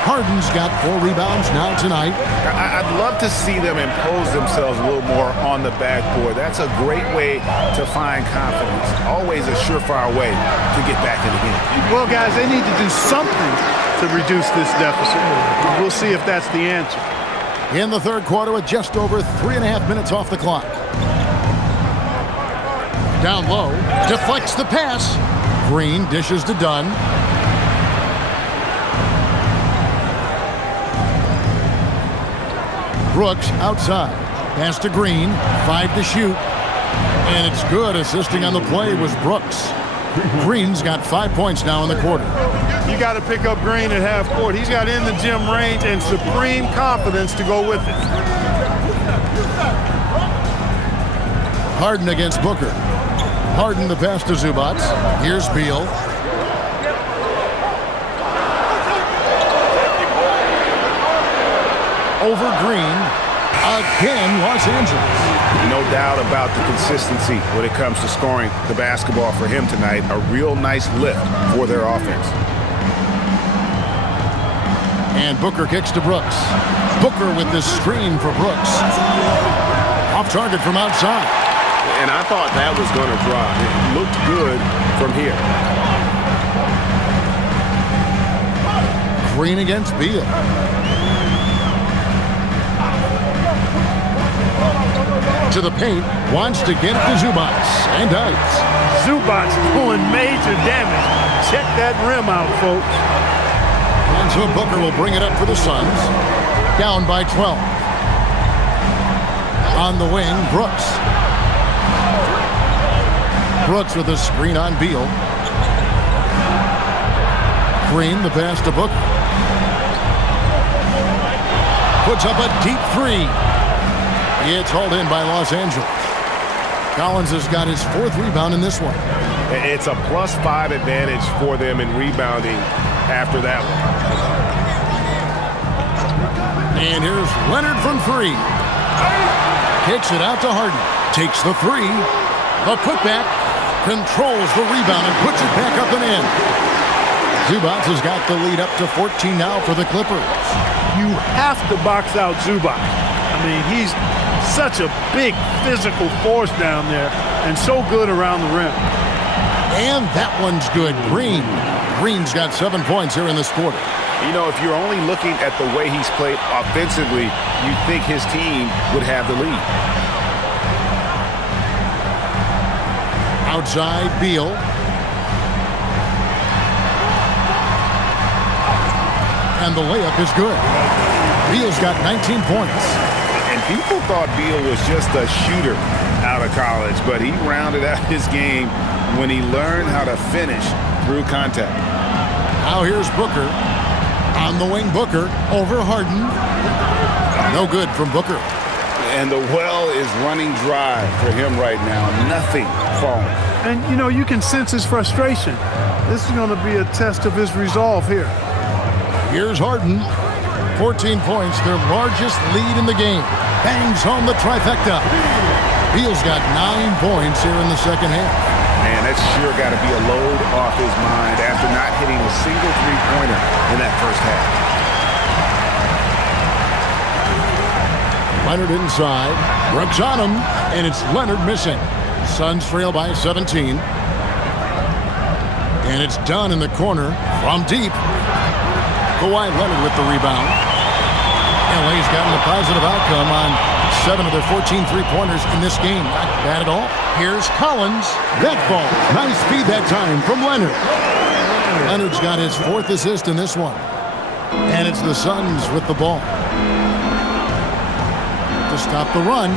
Harden's got 4 rebounds now tonight. I'd love to see them impose themselves a little more on the backboard. That's a great way to find confidence. Always a surefire way to get back in the game. Well, guys, they need to do something to reduce this deficit. We'll see if that's the answer. In the third quarter with just over 3.5 minutes off the clock. Down low, deflects the pass. Green dishes to Dunn. Brooks outside. Pass to Green. 5 to shoot. And it's good. Assisting on the play was Brooks. Green's got 5 points now in the quarter. You got to pick up Green at half court. He's got in the gym range and supreme confidence to go with it. Harden against Booker. Harden the pass to Zubac. Here's Beal. Over Green. Again, Los Angeles. No doubt about the consistency when it comes to scoring the basketball for him tonight. A real nice lift for their offense. And Booker kicks to Brooks. Booker with the screen for Brooks. Off target from outside. And I thought that was going to drop. It looked good from here. Green against Beal. To the paint, wants to get it to Zubac, and does. Zubac doing major damage. Check that rim out, folks. And so Booker will bring it up for the Suns. Down by 12. On the wing, Brooks. Brooks with a screen on Beal. Green, the pass to Booker. Puts up a deep 3. It's hauled in by Los Angeles. Collins has got his 4th rebound in this one. It's a +5 advantage for them in rebounding after that one. And here's Leonard from 3. Kicks it out to Harden. Takes the 3. The putback. Controls the rebound and puts it back up and in. Zubac has got the lead up to 14 now for the Clippers. You have to box out Zubac. I mean, he's such a big physical force down there and so good around the rim. And that one's good. Green's got 7 points here in this quarter. You know, if you're only looking at the way he's played offensively, you'd think his team would have the lead. Outside, Beal. And the layup is good. Beal's got 19 points. And People thought Beal was just a shooter out of college, but he rounded out his game when he learned how to finish through contact. Now here's Booker. On the wing, Booker over Harden. No good from Booker. And the well is running dry for him right now. Nothing falling. And, you know, you can sense his frustration. This is going to be a test of his resolve here. Here's Harden. 14 points, their largest lead in the game. Bangs home the trifecta. Beal's got 9 points here in the second half. Man, that's sure got to be a load off his mind after not hitting a single three-pointer in that first half. Leonard inside. Brooks on him, and it's Leonard missing. Suns trail by 17. And it's done in the corner from deep. Kawhi Leonard with the rebound. LA's gotten a positive outcome on 7 of their 14 three-pointers in this game. Not bad at all. Here's Collins. That ball. Nice feed that time from Leonard. Leonard's got his 4th assist in this one. And it's the Suns with the ball. To stop the run.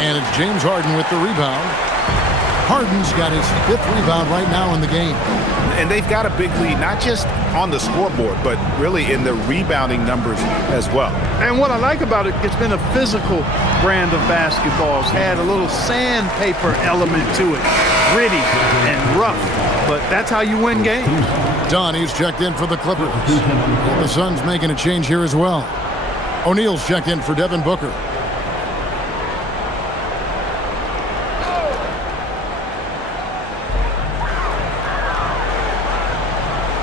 And it's James Harden with the rebound. Harden's got his 5th rebound right now in the game. And they've got a big lead, not just on the scoreboard, but really in the rebounding numbers as well. And what I like about it, it's been a physical brand of basketball. It's had a little sandpaper element to it. Gritty and rough, but that's how you win games. Donnie's checked in for the Clippers. The Suns making a change here as well. O'Neal's checked in for Devin Booker.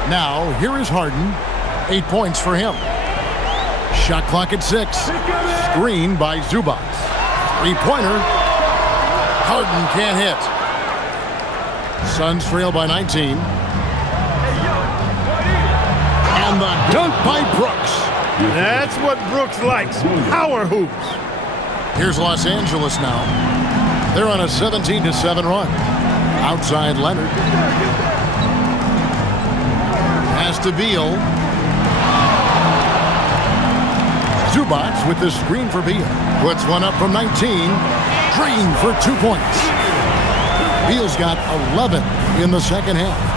Now, here is Harden. 8 points for him. Shot clock at 6. Screen by Zubac. Three-pointer. Harden can't hit. Suns trail by 19. And the dunk by Brooks. That's what Brooks likes. Power hoops. Here's Los Angeles now. They're on a 17-7 run. Outside Leonard. Pass to Beal. Zubac with the screen for Beal. Puts one up from 19. Green for 2 points. Beal's got 11 in the second half.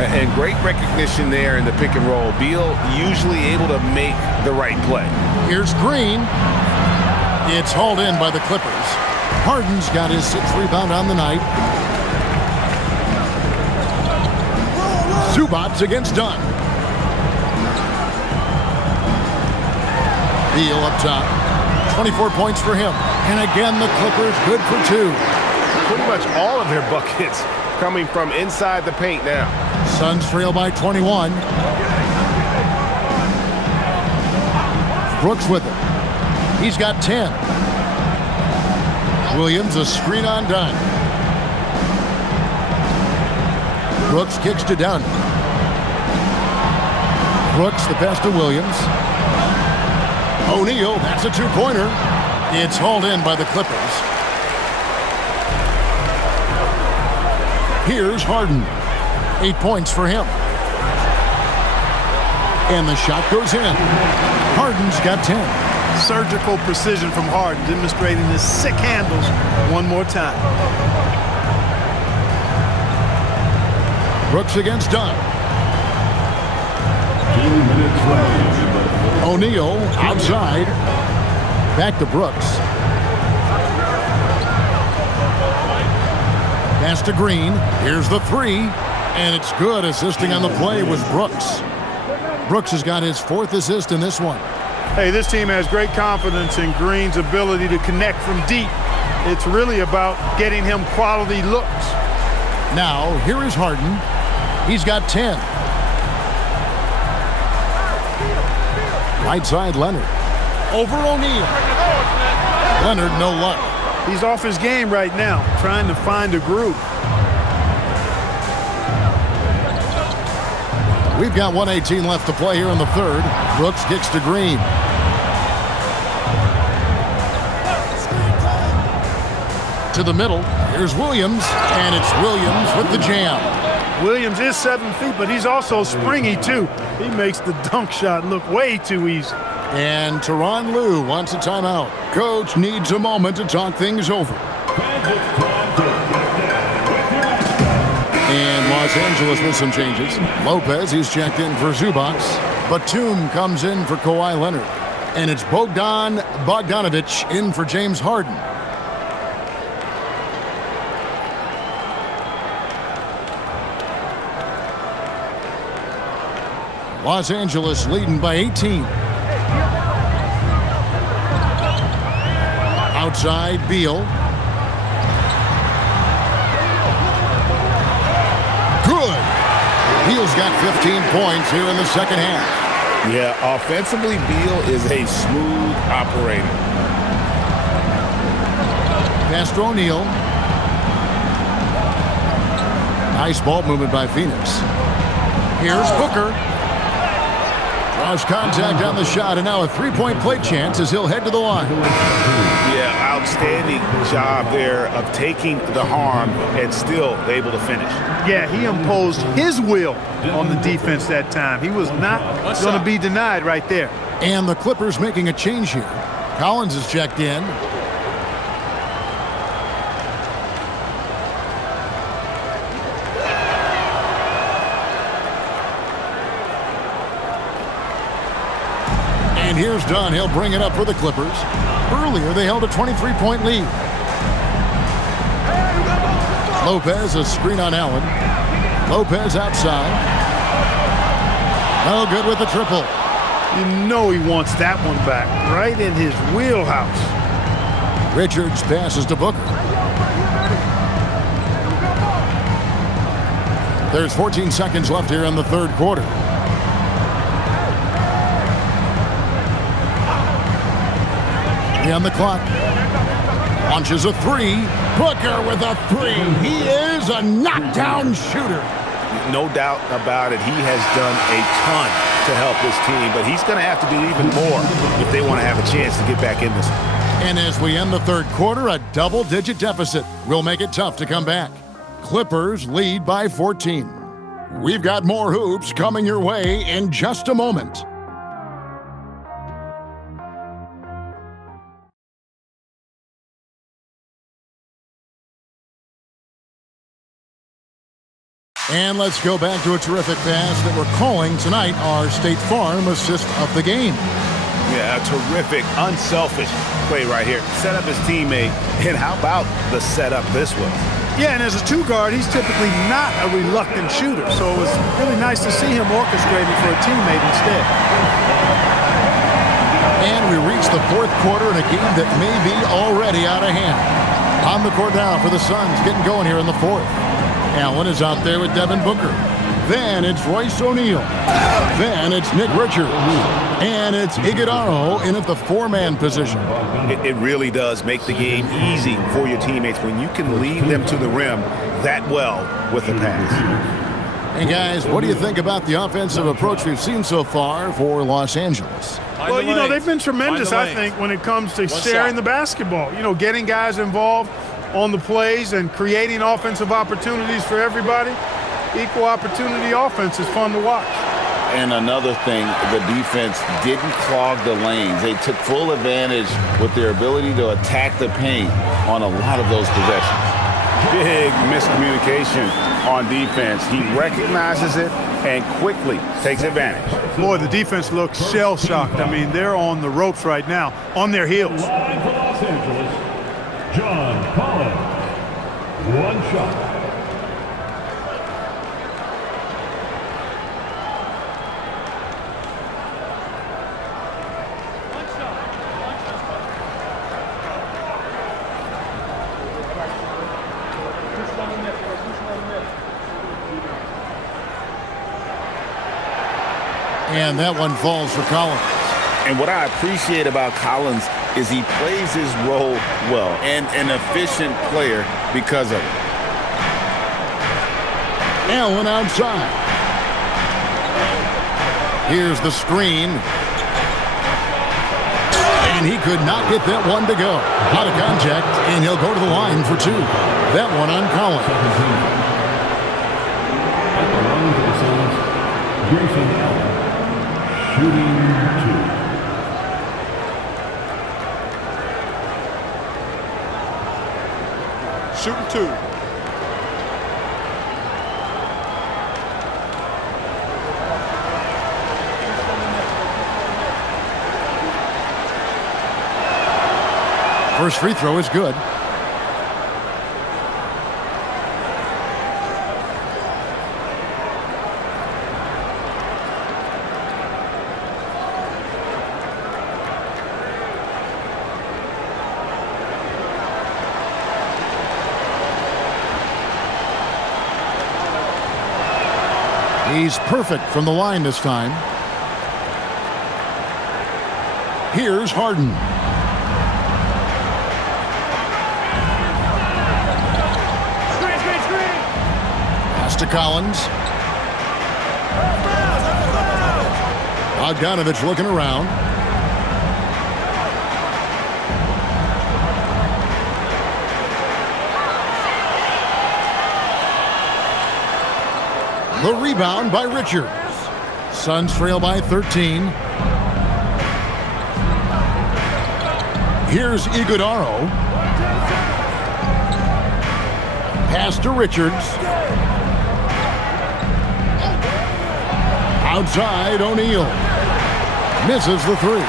And great recognition there in the pick and roll. Beal usually able to make the right play. Here's Green. It's hauled in by the Clippers. Harden's got his 6th rebound on the night. Zubac against Dunn. Beal up top. 24 points for him. And again, the Clippers good for 2. Pretty much all of their buckets coming from inside the paint now. Suns trail by 21. Brooks with it. He's got 10. Williams a screen on Dunn. Brooks kicks to Dunn. Brooks the pass to Williams. O'Neal, that's a 2-pointer. It's hauled in by the Clippers. Here's Harden. 8 points for him. And the shot goes in. Harden's got 10. Surgical precision from Harden, demonstrating his sick handles one more time. Brooks against Dunn. 2 minutes remaining. O'Neal outside. Back to Brooks. Pass to Green. Here's the 3. And it's good. Assisting on the play was Brooks. Brooks has got his 4th assist in this one. Hey, this team has great confidence in Green's ability to connect from deep. It's really about getting him quality looks. Now, here is Harden. He's got 10. Right side, Leonard. Over O'Neal. Leonard, no luck. He's off his game right now, trying to find a groove. We've got 1:18 left to play here in the third. Brooks kicks to Green. To the middle. Here's Williams, and it's Williams with the jam. Williams is 7 feet, but he's also springy, too. He makes the dunk shot look way too easy. And Tyronn Lue wants a timeout. Coach needs a moment to talk things over. And Los Angeles with some changes. Lopez, he's checked in for Zubac. Batum comes in for Kawhi Leonard. And it's Bogdan Bogdanović in for James Harden. Los Angeles leading by 18. Outside, Beal. Good. Beal's got 15 points here in the second half. Yeah, offensively, Beal is a smooth operator. Pass to O'Neal. Nice ball movement by Phoenix. Here's Booker. Draws contact on the shot, and now a three-point play chance as he'll head to the line. Yeah, outstanding job there of taking the harm and still able to finish. Yeah, he imposed his will on the defense that time. He was not going to be denied right there. And the Clippers making a change here. Collins is checked in. And here's Dunn. He'll bring it up for the Clippers. Earlier, they held a 23-point lead. Lopez, a screen on Allen. Lopez outside. No good with the triple. You know he wants that one back, right in his wheelhouse. Richards passes to Booker. There's 14 seconds left here in the third quarter. On the clock. Launches a three. Booker with a three. He is a knockdown shooter. No doubt about it. He has done a ton to help his team, but he's going to have to do even more if they want to have a chance to get back in this one. And as we end the third quarter, a double-digit deficit will make it tough to come back. Clippers lead by 14. We've got more hoops coming your way in just a moment. And let's go back to a terrific pass that we're calling tonight our State Farm assist of the game. Yeah, a terrific, unselfish play right here. Set up his teammate, and how about the setup this way? Yeah, and as a two guard, he's typically not a reluctant shooter, so it was really nice to see him orchestrating for a teammate instead. And we reach the fourth quarter in a game that may be already out of hand. On the court now for the Suns, getting going here in the fourth. Allen is out there with Devin Booker. Then it's Royce O'Neal. Then it's Nick Richards. And it's Iguodala in at the four-man position. It really does make the game easy for your teammates when you can lead them to the rim that well with a pass. Hey, guys, what do you think about the offensive approach we've seen so far for Los Angeles? Well, you know, they've been tremendous, I think, when it comes to sharing the basketball. You know, getting guys involved on the plays and creating offensive opportunities for everybody. Equal opportunity offense is fun to watch. And another thing, the defense didn't clog the lanes. They took full advantage with their ability to attack the paint on a lot of those possessions. Big miscommunication on defense. He recognizes it and quickly takes advantage. Boy, the defense looks shell-shocked. I mean, they're on the ropes right now, on their heels. Live for Los Angeles, John Collins. One shot. And that one falls for Collins. And what I appreciate about Collins is he plays his role well and an efficient player because of it. Allen outside. Here's the screen. And he could not get that one to go. Out of contact, and he'll go to the line for two. That one on Collins. At the line for the Suns, Grayson Allen, shooting two. shooting 2. First free throw is good. He's perfect from the line this time. Here's Harden. Pass to Collins. Bogdanovich looking around. The rebound by Richards. Suns trail by 13. Here's Iguodaro. Pass to Richards. Outside, O'Neal. Misses the 3.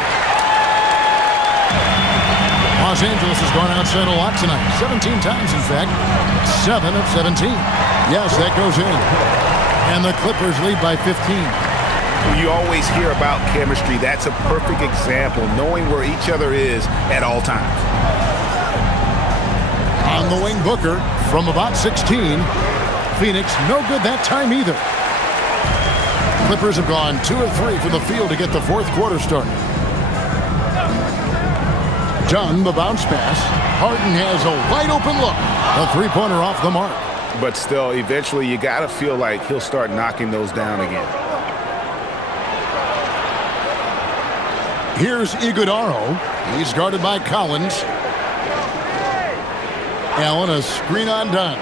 Los Angeles has gone outside a lot tonight. 17 times, in fact. 7 of 17. Yes, that goes in. And the Clippers lead by 15. You always hear about chemistry. That's a perfect example, knowing where each other is at all times. On the wing, Booker from about 16. Phoenix, no good that time either. Clippers have gone 2 of 3 from the field to get the fourth quarter started. Dunn, the bounce pass. Harden has a wide open look. A three-pointer off the mark. But still, eventually, you got to feel like he'll start knocking those down again. Here's Iguodaro. He's guarded by Collins. Allen, a screen on Dunn.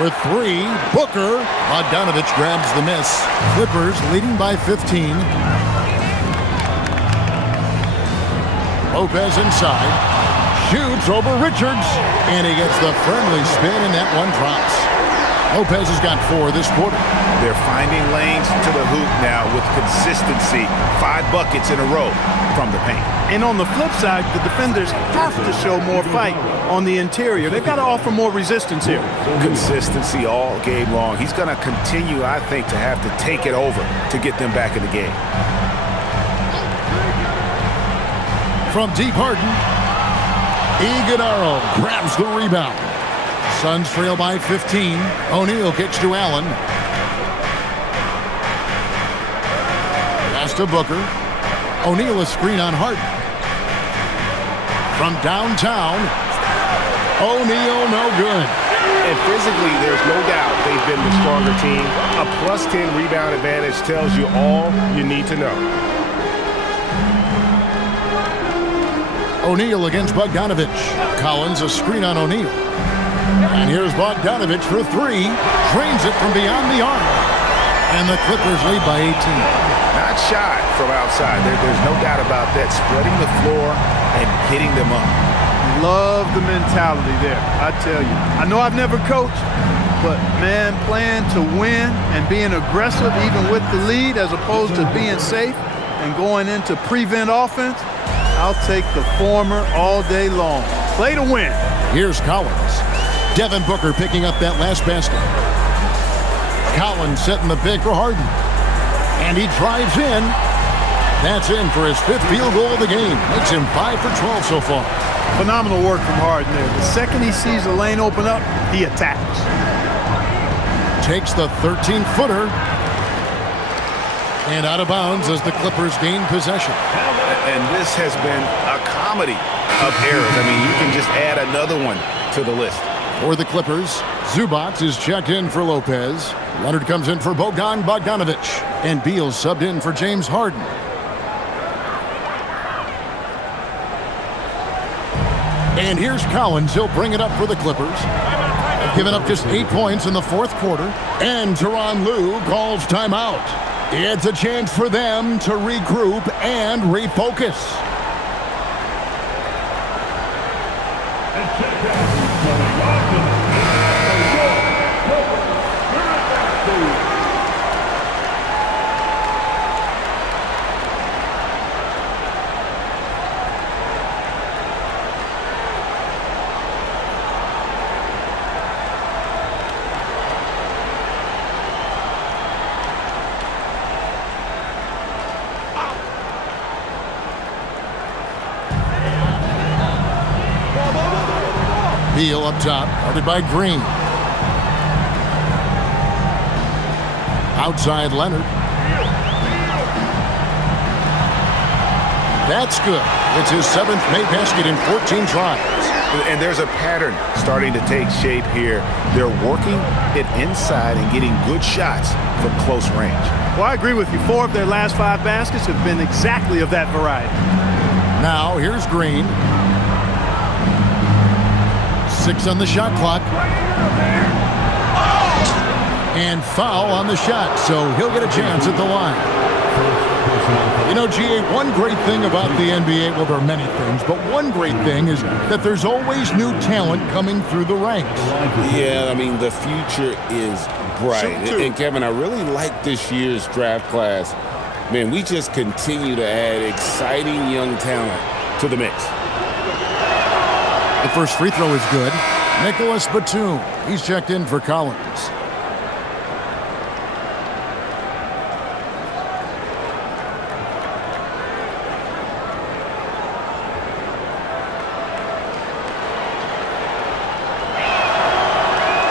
For 3, Booker. Bogdanovich grabs the miss. Clippers leading by 15. Lopez inside. Shoots over Richards. And he gets the friendly spin, and that one drops. Lopez has got 4 this quarter. They're finding lanes to the hoop now with consistency. 5 buckets in a row from the paint. And on the flip side, the defenders have to show more fight on the interior. They've got to offer more resistance here. Consistency all game long. He's going to continue, I think, to have to take it over to get them back in the game. From deep, Harden. Iguodaro grabs the rebound. Suns trail by 15. O'Neal kicks to Allen. Pass to Booker. O'Neal a screen on Harden. From downtown. O'Neal no good. And physically, there's no doubt they've been the stronger team. A plus 10 rebound advantage tells you all you need to know. O'Neal against Bogdanovich. Collins a screen on O'Neal. And here's Bogdanovich for 3. Drains it from beyond the arc. And the Clippers lead by 18. Not shy from outside. There's no doubt about that. Spreading the floor and getting them up. Love the mentality there, I tell you. I know I've never coached, but, man, playing to win and being aggressive even with the lead as opposed to being safe and going into prevent offense, I'll take the former all day long. Play to win. Here's Collins. Devin Booker picking up that last basket. Collins setting the pick for Harden. And he drives in. That's in for his 5th field goal of the game. Makes him 5 for 12 so far. Phenomenal work from Harden there. The second he sees the lane open up, he attacks. Takes the 13-footer. And out of bounds as the Clippers gain possession. And this has been a comedy of errors. I mean, you can just add another one to the list. For the Clippers, Zubac is checked in for Lopez. Leonard comes in for Bogdanovich. And Beal subbed in for James Harden. And here's Collins. He'll bring it up for the Clippers. They've given up just 8 points in the fourth quarter. And Tyronn Lue calls timeout. It's a chance for them to regroup and refocus. Beal up top, guarded by Green. Outside Leonard. That's good. It's his 7th made basket in 14 tries. And there's a pattern starting to take shape here. They're working it inside and getting good shots from close range. Well, I agree with you. 4 of their last 5 baskets have been exactly of that variety. Now, here's Green. 6 on the shot clock. And foul on the shot, so he'll get a chance at the line. You know, GA, one great thing about the NBA, well, there are many things, but one great thing is that there's always new talent coming through the ranks. Yeah, I mean, the future is bright. And Kevin, I really like this year's draft class. Man, we just continue to add exciting young talent to the mix. The first free throw is good. Nicholas Batum, he's checked in for Collins.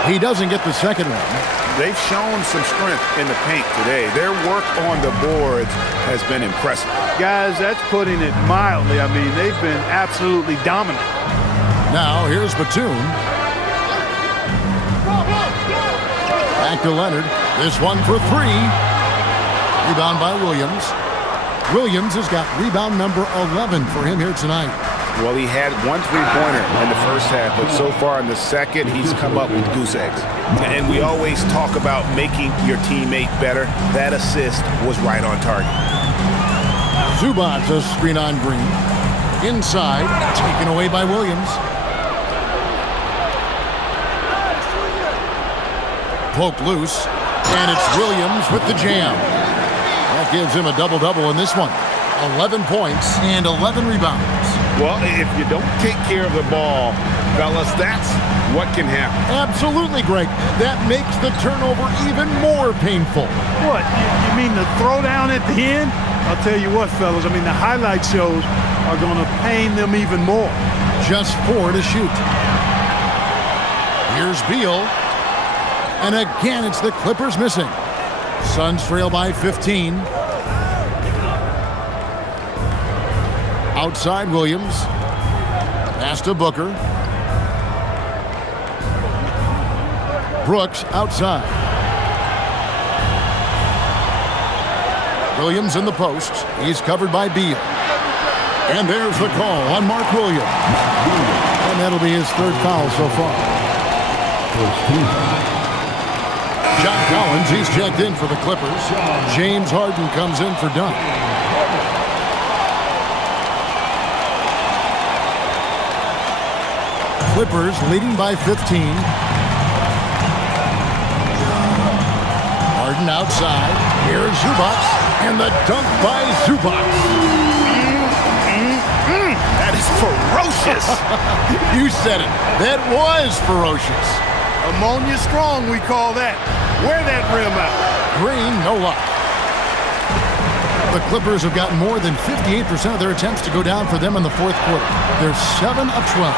He doesn't get the second one. They've shown some strength in the paint today. Their work on the boards has been impressive. Guys, that's putting it mildly. I mean, they've been absolutely dominant. Now, here's Batum. Back to Leonard. This one for 3. Rebound by Williams. Williams has got rebound number 11 for him here tonight. Well, he had 1 3-pointer in the first half, but so far in the second, he's come up with goose eggs. And we always talk about making your teammate better. That assist was right on target. Zubac, a screen on Green. Inside, taken away by Williams. Poked loose, and it's Williams with the jam. That gives him a double-double in this one. 11 points and 11 rebounds. Well, if you don't take care of the ball, fellas, that's what can happen. Absolutely, Greg. That makes the turnover even more painful. What? You mean the throwdown at the end? I'll tell you what, fellas. I mean, the highlight shows are going to pain them even more. Just 4 to shoot. Here's Beal. And again, it's the Clippers missing. Suns trail by 15. Outside Williams. Pass to Booker. Brooks outside. Williams in the post. He's covered by Beal. And there's the call on Mark Williams. And that'll be his 3rd foul so far. John Collins, he's checked in for the Clippers. James Harden comes in for Dunn. Clippers leading by 15. Harden outside. Here's Zubac. And the dunk by Zubac. That is ferocious. You said it. That was ferocious. Ammonia strong, we call that. Wear that rim out. Green, no luck. The Clippers have gotten more than 58% of their attempts to go down for them in the 4th quarter. They're 7 of 12.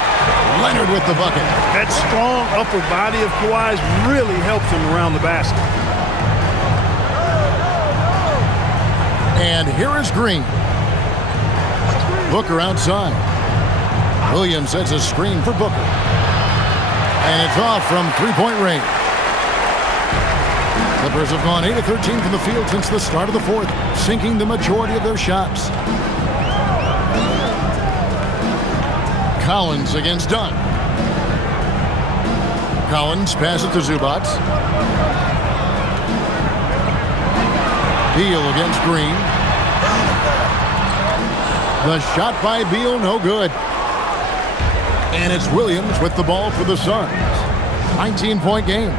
Leonard with the bucket. That strong upper body of Kawhi's really helps him around the basket. And here is Green. Booker outside. Williams sets a screen for Booker. And it's off from 3-point range. Clippers have gone 8 of 13 from the field since the start of the 4th, sinking the majority of their shots. Collins against Dunn. Collins passes to Zubac. Beal against Green. The shot by Beal, no good. And it's Williams with the ball for the Suns. 19-point game.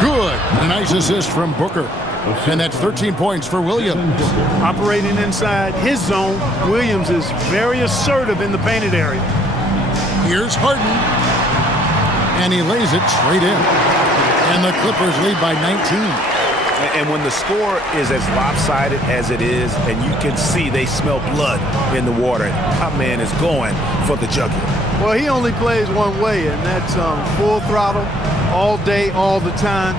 Good. A nice assist from Booker. And that's 13 points for Williams. Operating inside his zone, Williams is very assertive in the painted area. Here's Harden. And he lays it straight in. And the Clippers lead by 19. And when the score is as lopsided as it is, and you can see they smell blood in the water, my man is going for the jugular. Well, he only plays one way, and that's full throttle, all day, all the time,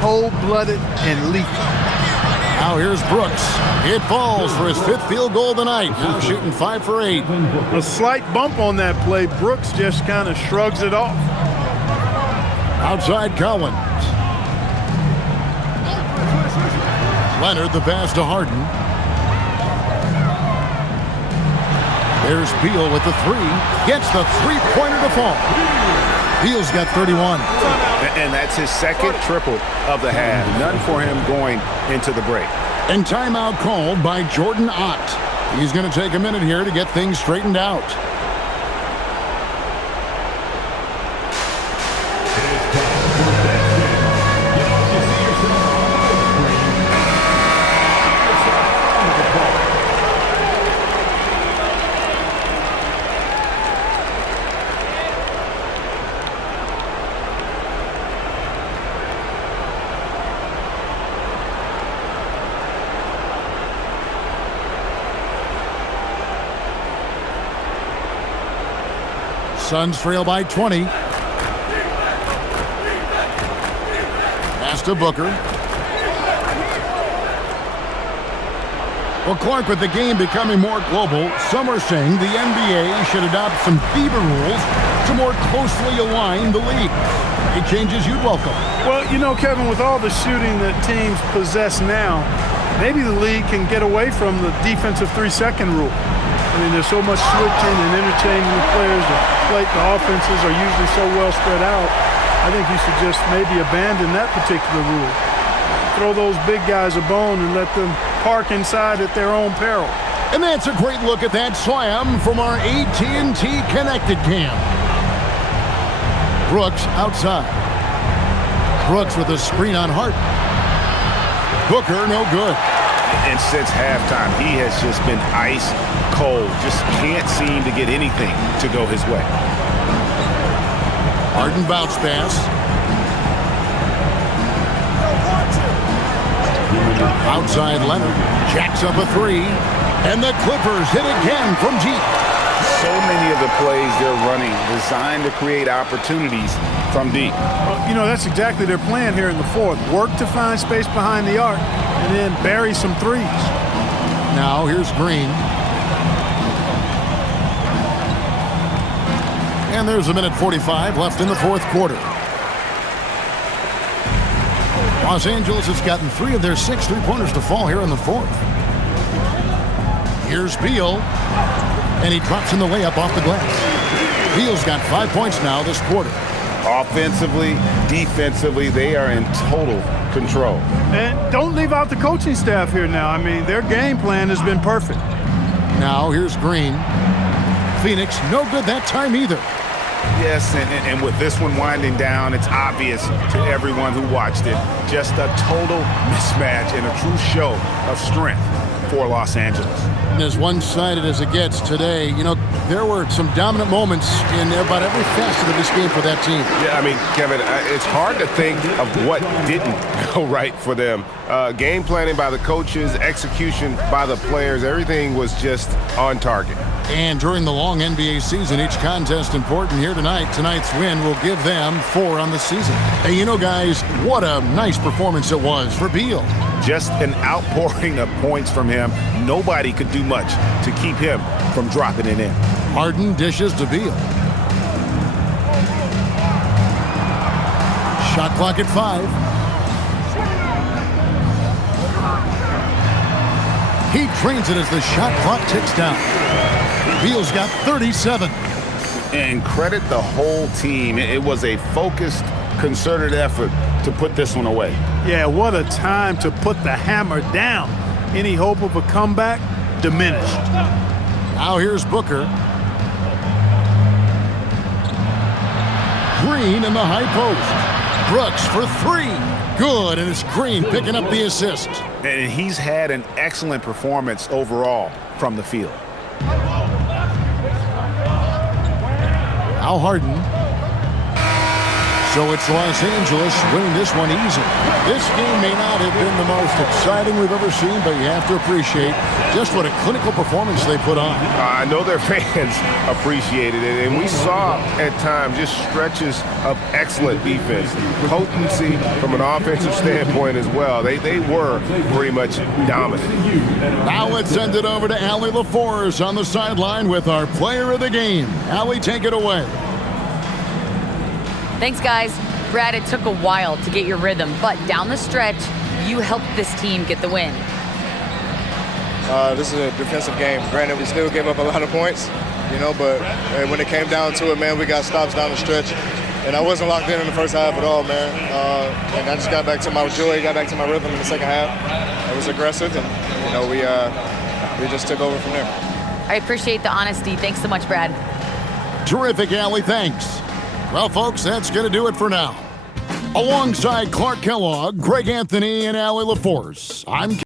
cold-blooded and lethal. Now here's Brooks. It falls for his 5th field goal of the night. Now shooting 5 for 8. A slight bump on that play. Brooks just kind of shrugs it off. Outside Collins. Leonard, the pass to Harden. There's Beal with the 3. Gets the 3-pointer to fall. Beal's got 31. And that's his 2nd triple of the half. None for him going into the break. And timeout called by Jordan Ott. He's going to take a minute here to get things straightened out. Suns trail by 20. Pass to Booker. Well, Clark, with the game becoming more global, some are saying the NBA should adopt some FIBA rules to more closely align the league. Any changes you'd welcome? Well, you know, Kevin, with all the shooting that teams possess now, maybe the league can get away from the defensive 3-second rule. I mean, there's so much switching and interchanging with players. The offenses are usually so well spread out. I think you should just maybe abandon that particular rule. Throw those big guys a bone and let them park inside at their own peril. And that's a great look at that slam from our AT&T Connected Cam. Brooks outside. Brooks with a screen on Hart. Booker, no good. And since halftime, he has just been ice cold. Just can't seem to get anything to go his way. Harden bounce pass. Outside Leonard. Jacks up a 3. And the Clippers hit again from deep. So many of the plays they're running designed to create opportunities from deep. Well, you know, that's exactly their plan here in the 4th. Work to find space behind the arc and then bury some threes. Now here's Green. And there's a minute 45 left in the 4th quarter. Los Angeles has gotten 3 of their 6 3-pointers to fall here in the 4th. Here's Beal. And he drops in the layup off the glass. Beal's got 5 points now this quarter. Offensively, defensively, they are in total control. And don't leave out the coaching staff here now. I mean, their game plan has been perfect. Now here's Green. Phoenix, no good that time either. Yes, and with this one winding down, it's obvious to everyone who watched it. Just a total mismatch and a true show of strength for Los Angeles. And as one-sided as it gets today, you know, there were some dominant moments in about every facet of this game for that team. Yeah, I mean, Kevin, it's hard to think of what didn't go right for them. Game planning by the coaches, execution by the players, everything was just on target. And during the long NBA season, each contest important here tonight. Tonight's win will give them 4 on the season. And you know, guys, what a nice performance it was for Beal. Just an outpouring of points from him. Nobody could do much to keep him from dropping it in. Harden dishes to Beal. Shot clock at 5. He trains it as the shot clock ticks down. Beal's got 37. And credit the whole team. It was a focused, concerted effort to put this one away. Yeah, what a time to put the hammer down. Any hope of a comeback diminished. Now here's Booker. Green in the high post. Brooks for 3. Good, and it's Green picking up the assist. And he's had an excellent performance overall from the field. Now Harden. So it's Los Angeles winning this one easy. This game may not have been the most exciting we've ever seen, but you have to appreciate just what a clinical performance they put on. I know their fans appreciated it, and we saw at times just stretches of excellent defense, potency from an offensive standpoint as well. They were pretty much dominant. Now let's send it over to Allie LaForce on the sideline with our player of the game. Allie, take it away. Thanks, guys. Brad, it took a while to get your rhythm, but down the stretch, you helped this team get the win. This is a defensive game. Granted, we still gave up a lot of points, but when it came down to it, man, we got stops down the stretch. And I wasn't locked in the first half at all, man. And I just got back to my joy, got back to my rhythm in the second half. It was aggressive, and, we just took over from there. I appreciate the honesty. Thanks so much, Brad. Terrific, Allie. Thanks. Well, folks, that's going to do it for now. Alongside Clark Kellogg, Greg Anthony, and Allie LaForce, I'm